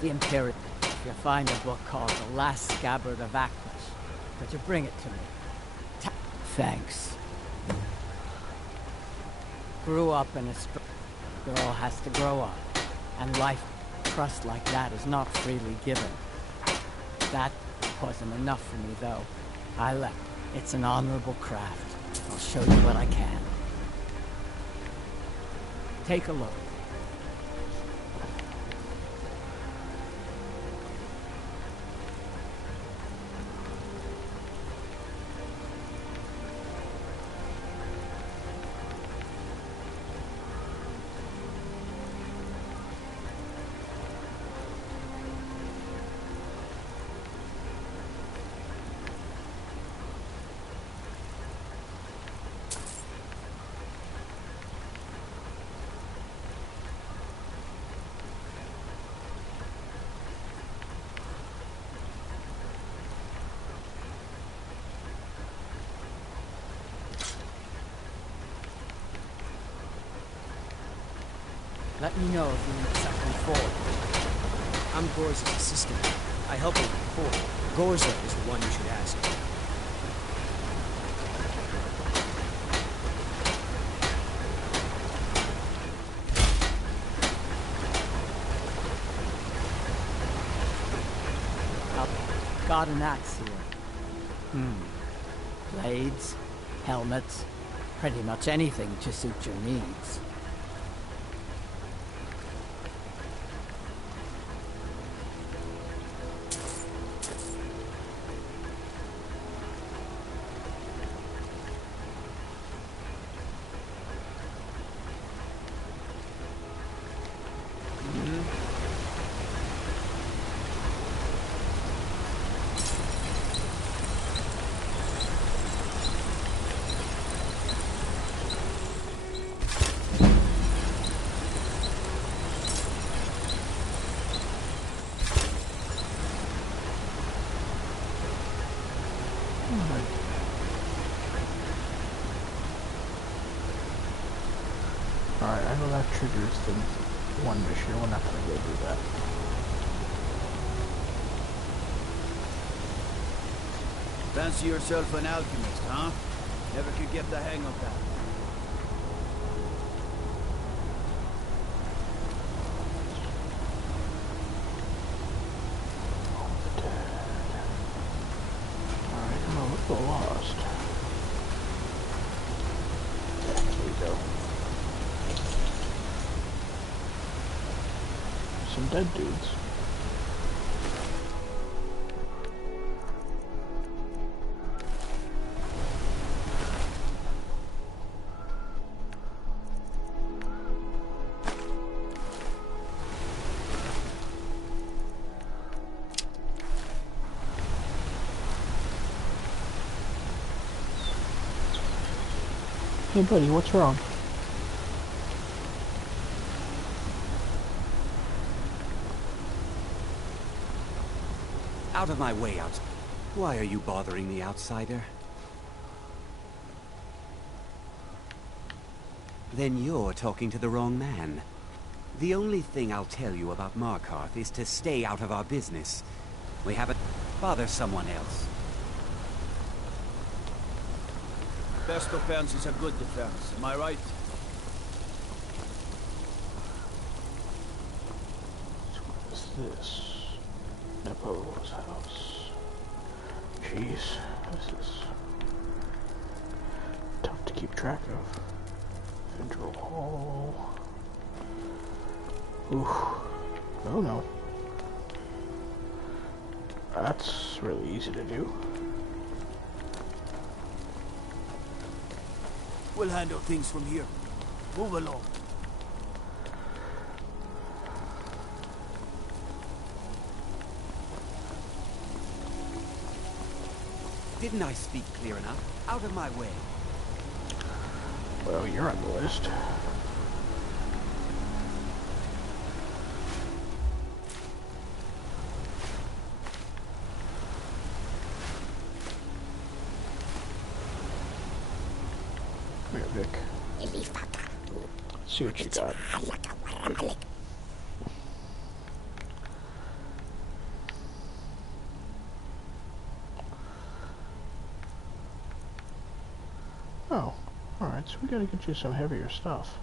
The Imperial. If you find a book called The Last Scabbard of Actus, could you bring it to me? Thanks. Grew up in a girl has to grow up, and life trust like that is not freely given. That wasn't enough for me, though. I left. It's an honorable craft. I'll show you what I can. Take a look. Let me know if you need something forward. I'm Gorza's assistant. I help him report. Gorza is the one you should ask. Got an axe here. Blades, helmets, pretty much anything to suit your needs. Alright, I know that triggers the one mission. We're not gonna go do that. Fancy yourself an alchemist, huh? Never could get the hang of that. Alright, I'm a little lost. There we go. Some dead dudes. Hey buddy, what's wrong? Out of my way, Why are you bothering the outsider? Then you're talking to the wrong man. The only thing I'll tell you about Markarth is to stay out of our business. We haven't... Bother someone else. Best offense is a good defense, am I right? What is this? Nepo's house. Jeez, this is tough to keep track of. Central Hall. Ooh. Oh no. That's really easy to do. We'll handle things from here. Move along. Didn't I speak clear enough? Out of my way. Well, you're on the list. Come here, Vic. Let's see what you got. Oh, alright, so we gotta get you some heavier stuff.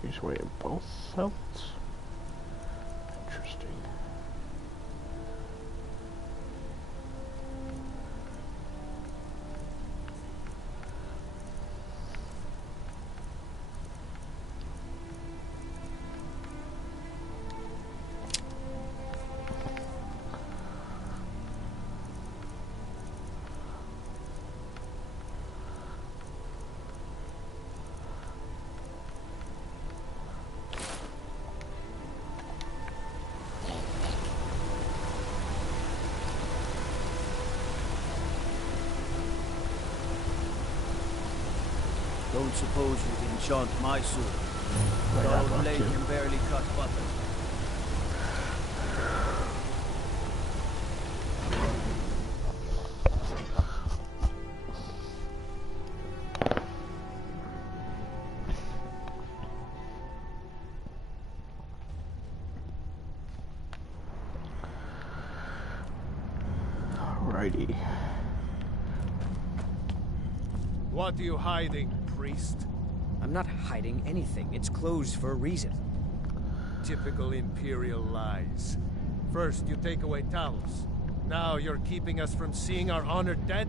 Here's way of both helmets. Interesting. Don't suppose you'd enchant my sword. Right, Your I'd old love blade to. can barely cut butter. Alrighty. What are you hiding, priest? I'm not hiding anything. It's closed for a reason. Typical Imperial lies. First, you take away Talos. Now you're keeping us from seeing our honored dead?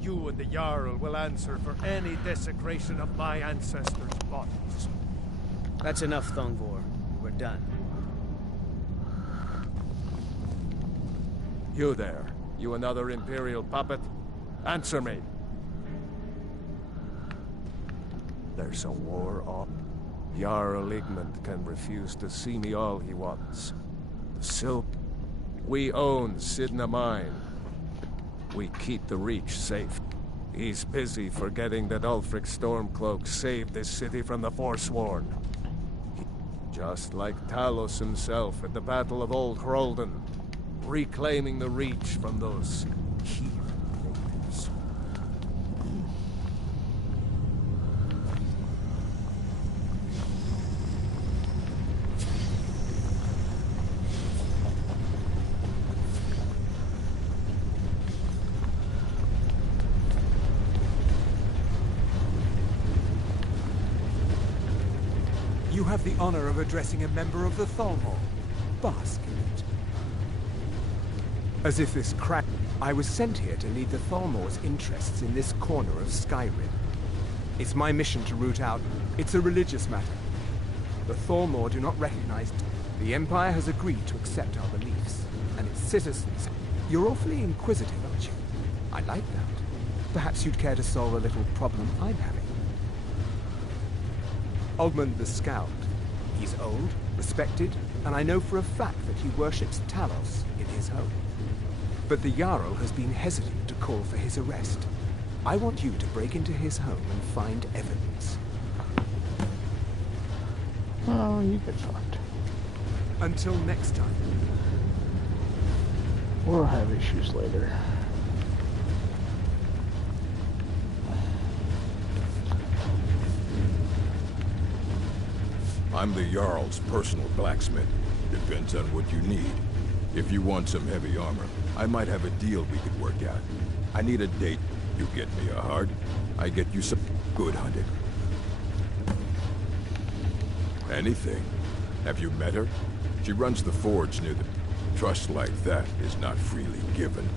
You and the Jarl will answer for any desecration of my ancestors' bodies. That's enough, Thongvor. We're done. You there. You another Imperial puppet? Answer me. There's a war on. Jarl Igmund can refuse to see me all he wants. The Silk. We own Sidna Mine. We keep the Reach safe. He's busy forgetting that Ulfric Stormcloak saved this city from the Forsworn. Just like Talos himself at the Battle of Old Hroldan, reclaiming the Reach from those heathen natives. You have the honor of addressing a member of the Thalmor. Bask in it. As if this crack... I was sent here to lead the Thalmor's interests in this corner of Skyrim. It's my mission to root out... It's a religious matter. The Thalmor do not recognize... The Empire has agreed to accept our beliefs, and its citizens... You're awfully inquisitive, aren't you? I like that. Perhaps you'd care to solve a little problem I'm having. Ogmund the Scout. He's old, respected, and I know for a fact that he worships Talos in his home. But the Jarl has been hesitant to call for his arrest. I want you to break into his home and find evidence. Oh, you get fucked. Until next time. We'll have issues later. I'm the Jarl's personal blacksmith. Depends on what you need. If you want some heavy armor, I might have a deal we could work out. I need a date. You get me a heart, I get you some good hunting. Anything. Have you met her? She runs the forge near the... Trust like that is not freely given.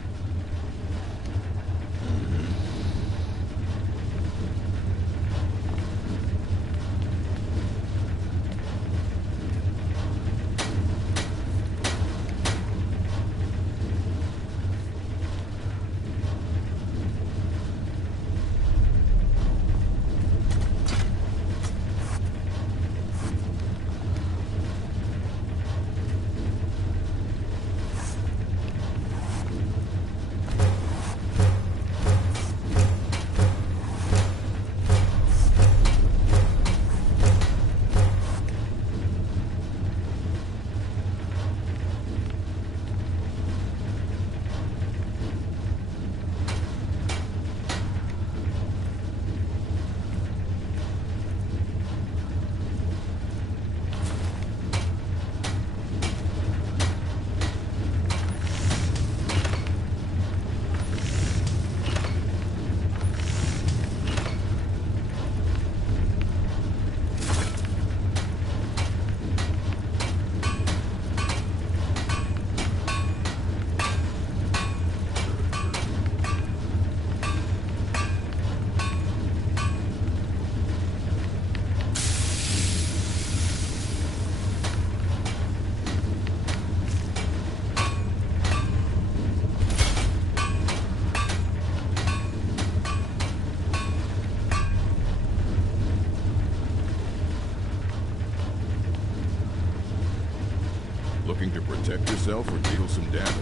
looking to protect yourself or deal some damage?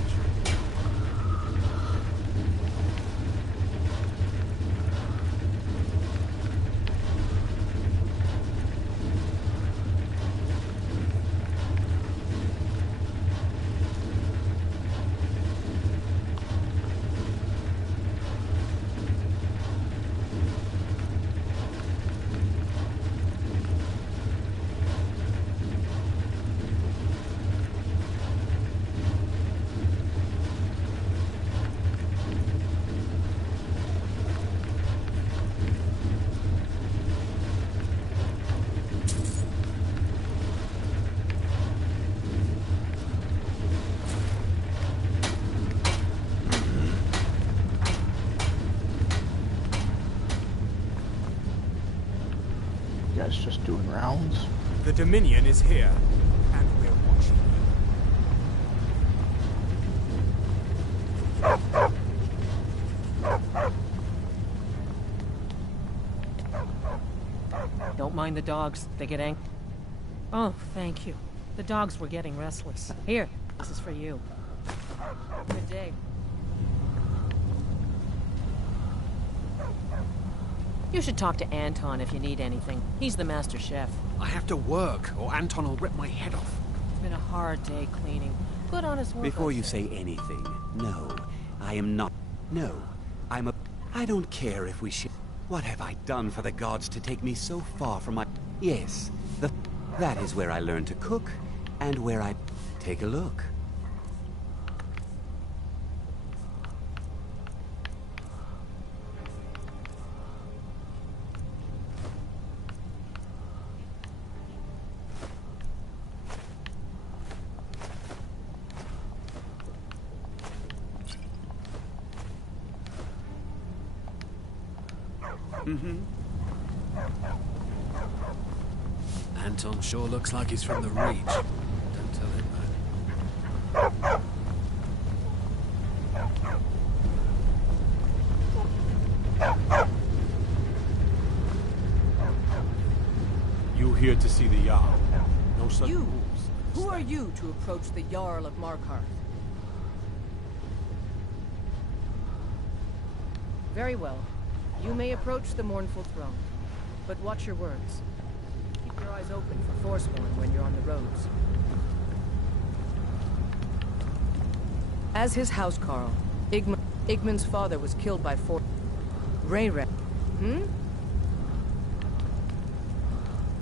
Just doing rounds. The Dominion is here, and we're watching you. Don't mind the dogs. They get angry. Oh, thank you. The dogs were getting restless. Here, this is for you. Good day. You should talk to Anton if you need anything. He's the master chef. I have to work, or Anton will rip my head off. It's been a hard day cleaning. Good honest work. Before you say anything, no, I am not. No, I'm a... I don't care if we should... What have I done for the gods to take me so far from my... Yes, that is where I learned to cook, and where I... Take a look. Anton sure looks like he's from the Reach. Don't tell him that. You here to see the Jarl? No such You? rules. Who are you to approach the Jarl of Markarth? Very well. You may approach the mournful throne, but watch your words. Keep your eyes open for Forsworn when you're on the roads. As his housecarl, Igmund's father was killed by Rayred.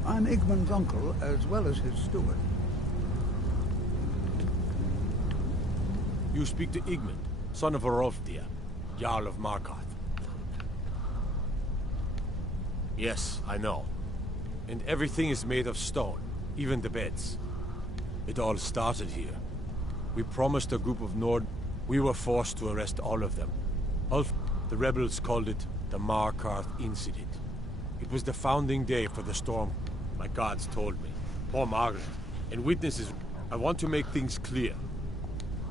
I'm Igmund's uncle, as well as his steward. You speak to Igmund, son of Orolfdir, Jarl of Markarth. Yes, I know. And everything is made of stone, even the beds. It all started here. We promised a group of Nord... We were forced to arrest all of them. The rebels called it the Markarth Incident. It was the founding day for the storm. My gods told me. Poor Margaret. And witnesses... I want to make things clear.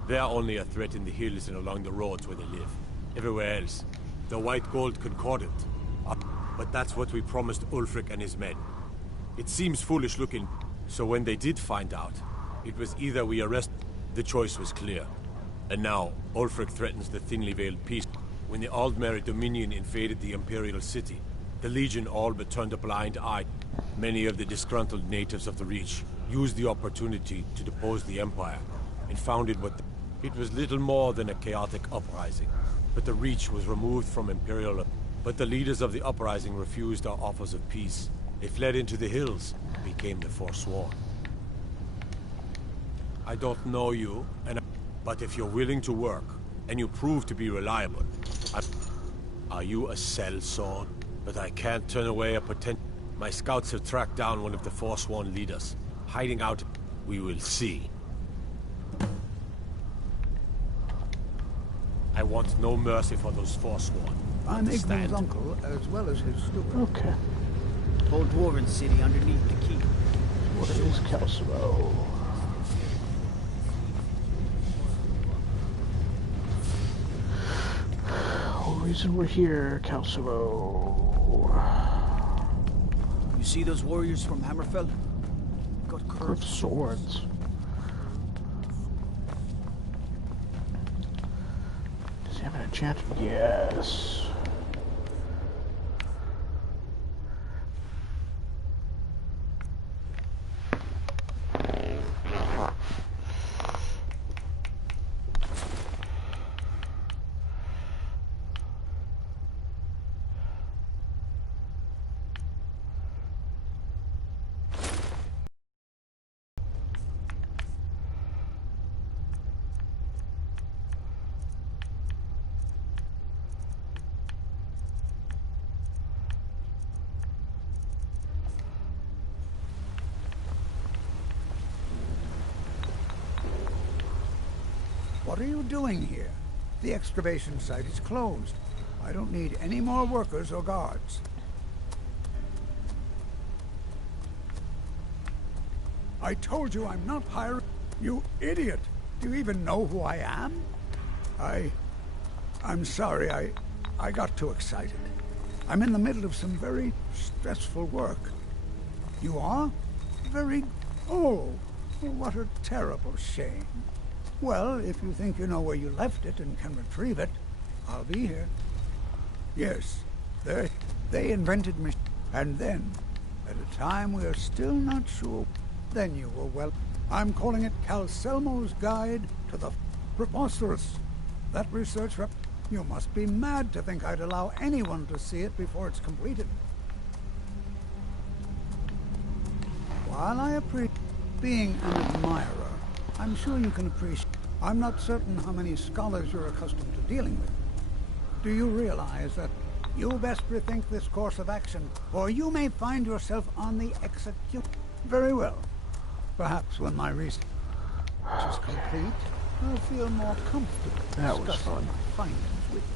They are only a threat in the hills and along the roads where they live. Everywhere else, the White Gold Concordant. But that's what we promised Ulfric and his men. It seems foolish looking, so when they did find out, it was either we arrest... The choice was clear. And now, Ulfric threatens the thinly veiled peace. When the Aldmeri Dominion invaded the Imperial City, the Legion all but turned a blind eye. Many of the disgruntled natives of the Reach used the opportunity to depose the Empire, and founded what... It was little more than a chaotic uprising, but the Reach was removed from Imperial... But the leaders of the uprising refused our offers of peace. They fled into the hills, and became the Forsworn. I don't know you, but if you're willing to work, and you prove to be reliable, are you a sellsword? But I can't turn away a potential... My scouts have tracked down one of the Forsworn leaders, hiding out. We will see. I want no mercy for those Forsworn. I'm Igmund's uncle, as well as his steward. Okay. Whole dwarven city underneath the keep. What is Kosovo? Whole reason we're here, Kosovo. You see those warriors from Hammerfell? Got curved swords. chance? Yes. What are you doing here? The excavation site is closed. I don't need any more workers or guards. I told you I'm not hiring. You idiot! Do you even know who I am? I'm sorry, I got too excited. I'm in the middle of some very stressful work. You are? Oh, what a terrible shame. Well, if you think you know where you left it and can retrieve it, I'll be here. Yes, they invented me, and then, at a time we are still not sure, then you were well. I'm calling it Calcelmo's Guide to the Preposterous. That research you must be mad to think I'd allow anyone to see it before it's completed. While I appreciate being an admirer, I'm sure you can appreciate. I'm not certain how many scholars you're accustomed to dealing with. Do you realize that you best rethink this course of action, or you may find yourself on the execute? Very well. Perhaps when my research is complete, I'll feel more comfortable discussing my findings with you.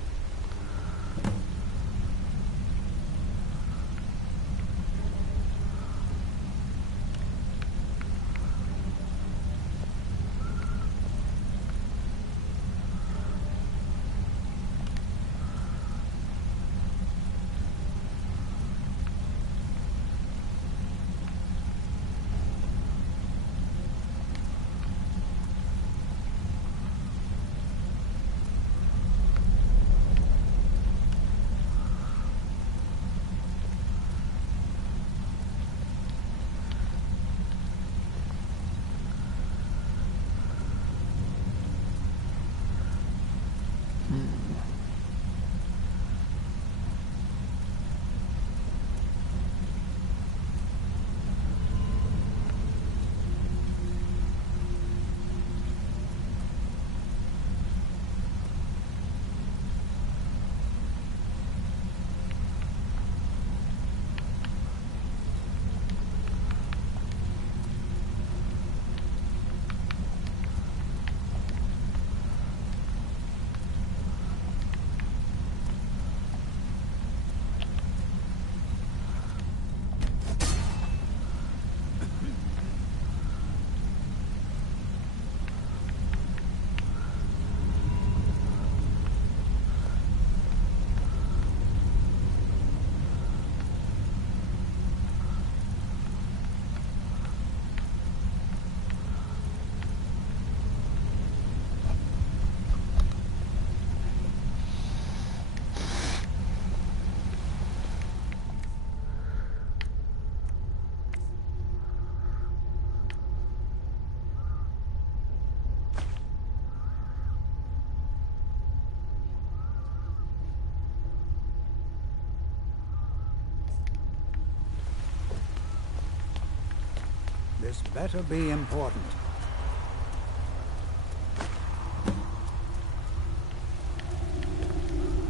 This better be important.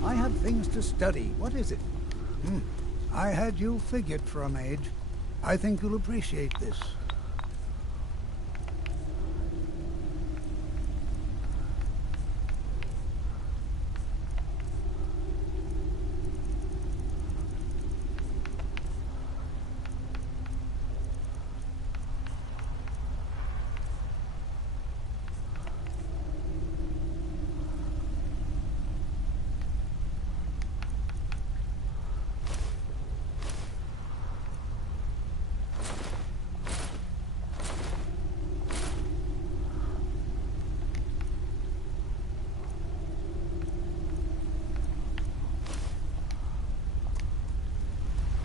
I have things to study. What is it? I had you figured for a mage. I think you'll appreciate this.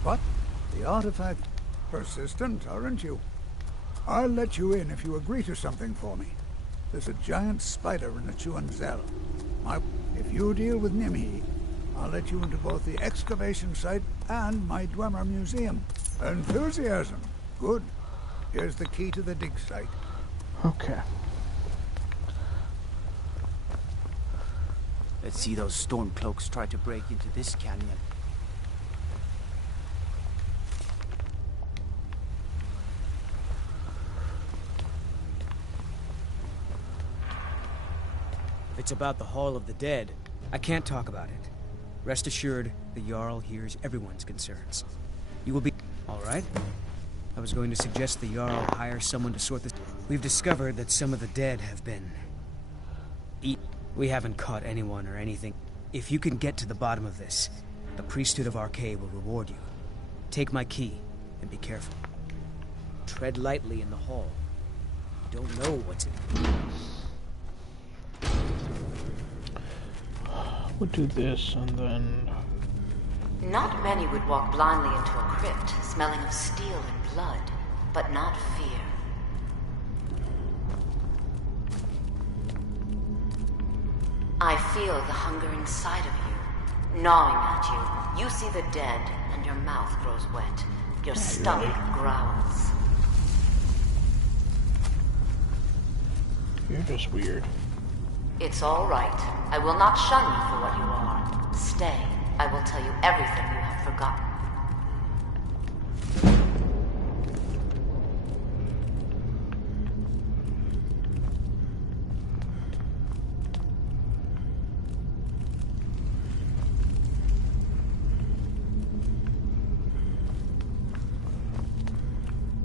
But the artifact... Persistent, aren't you? I'll let you in if you agree to something for me. There's a giant spider in the Chuanzel. If you deal with Nimhi, I'll let you into both the excavation site and my Dwemer Museum. Enthusiasm. Good. Here's the key to the dig site. Okay. Let's see those stormcloaks try to break into this canyon. If it's about the Hall of the Dead, I can't talk about it. Rest assured, the Jarl hears everyone's concerns. You will be... all right? I was going to suggest the Jarl hire someone to sort this... We've discovered that some of the dead have been... We haven't caught anyone or anything. If you can get to the bottom of this, the priesthood of Arcade will reward you. Take my key, and be careful. Tread lightly in the hall. You don't know what's in it. We'll do this, and then... Not many would walk blindly into a crypt, smelling of steel and blood, but not fear. I feel the hunger inside of you, gnawing at you. You see the dead, and your mouth grows wet. Your stomach growls. You're just weird. It's all right. I will not shun you for what you are. Stay. I will tell you everything you have forgotten.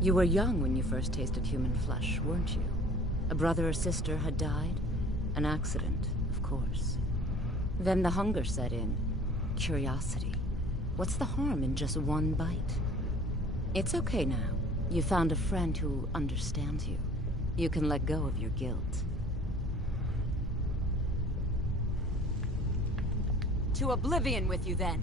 You were young when you first tasted human flesh, weren't you? A brother or sister had died? An accident, of course. Then the hunger set in. Curiosity. What's the harm in just one bite? It's okay now. You found a friend who understands you. You can let go of your guilt. To oblivion with you, then.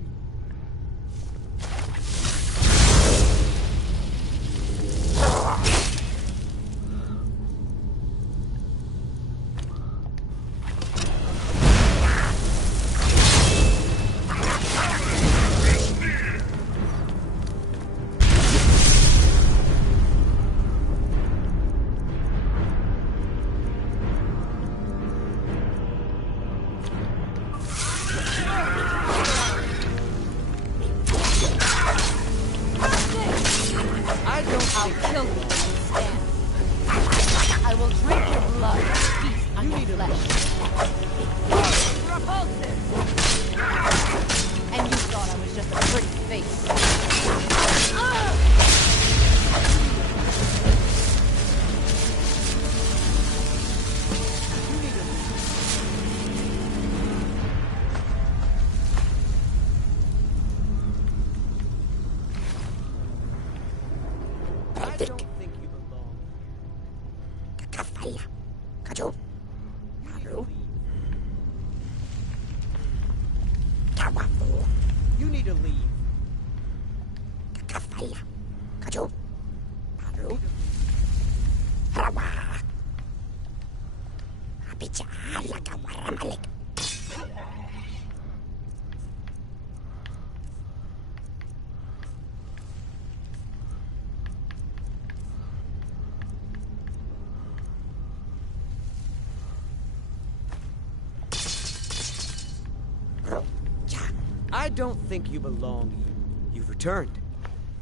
I don't think you belong here. You've returned.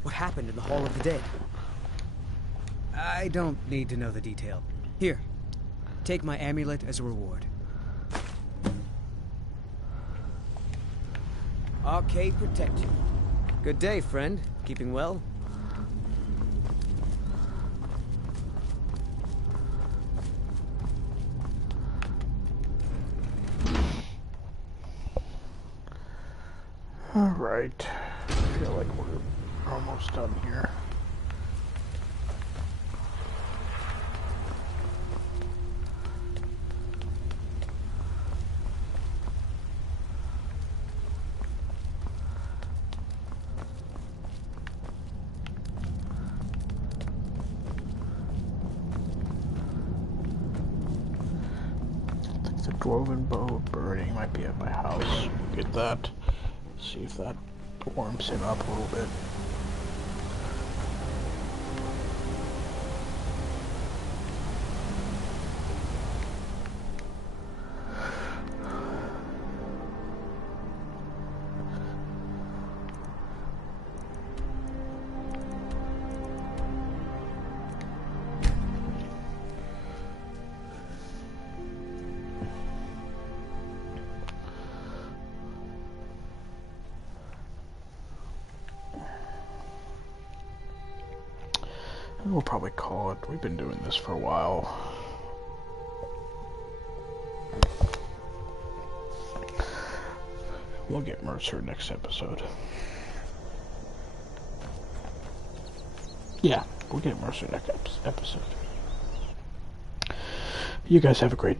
What happened in the Hall of the Dead? I don't need to know the detail. Here, take my amulet as a reward. Arcade protect you. Good day, friend. Keeping well? Alright. I feel like we're almost done here. Dwarven bow burning might be at my house. Get that. See if that warms him up a little bit. We'll probably call it. We've been doing this for a while. We'll get Mercer next episode. Yeah, we'll get Mercer next episode. You guys have a great day.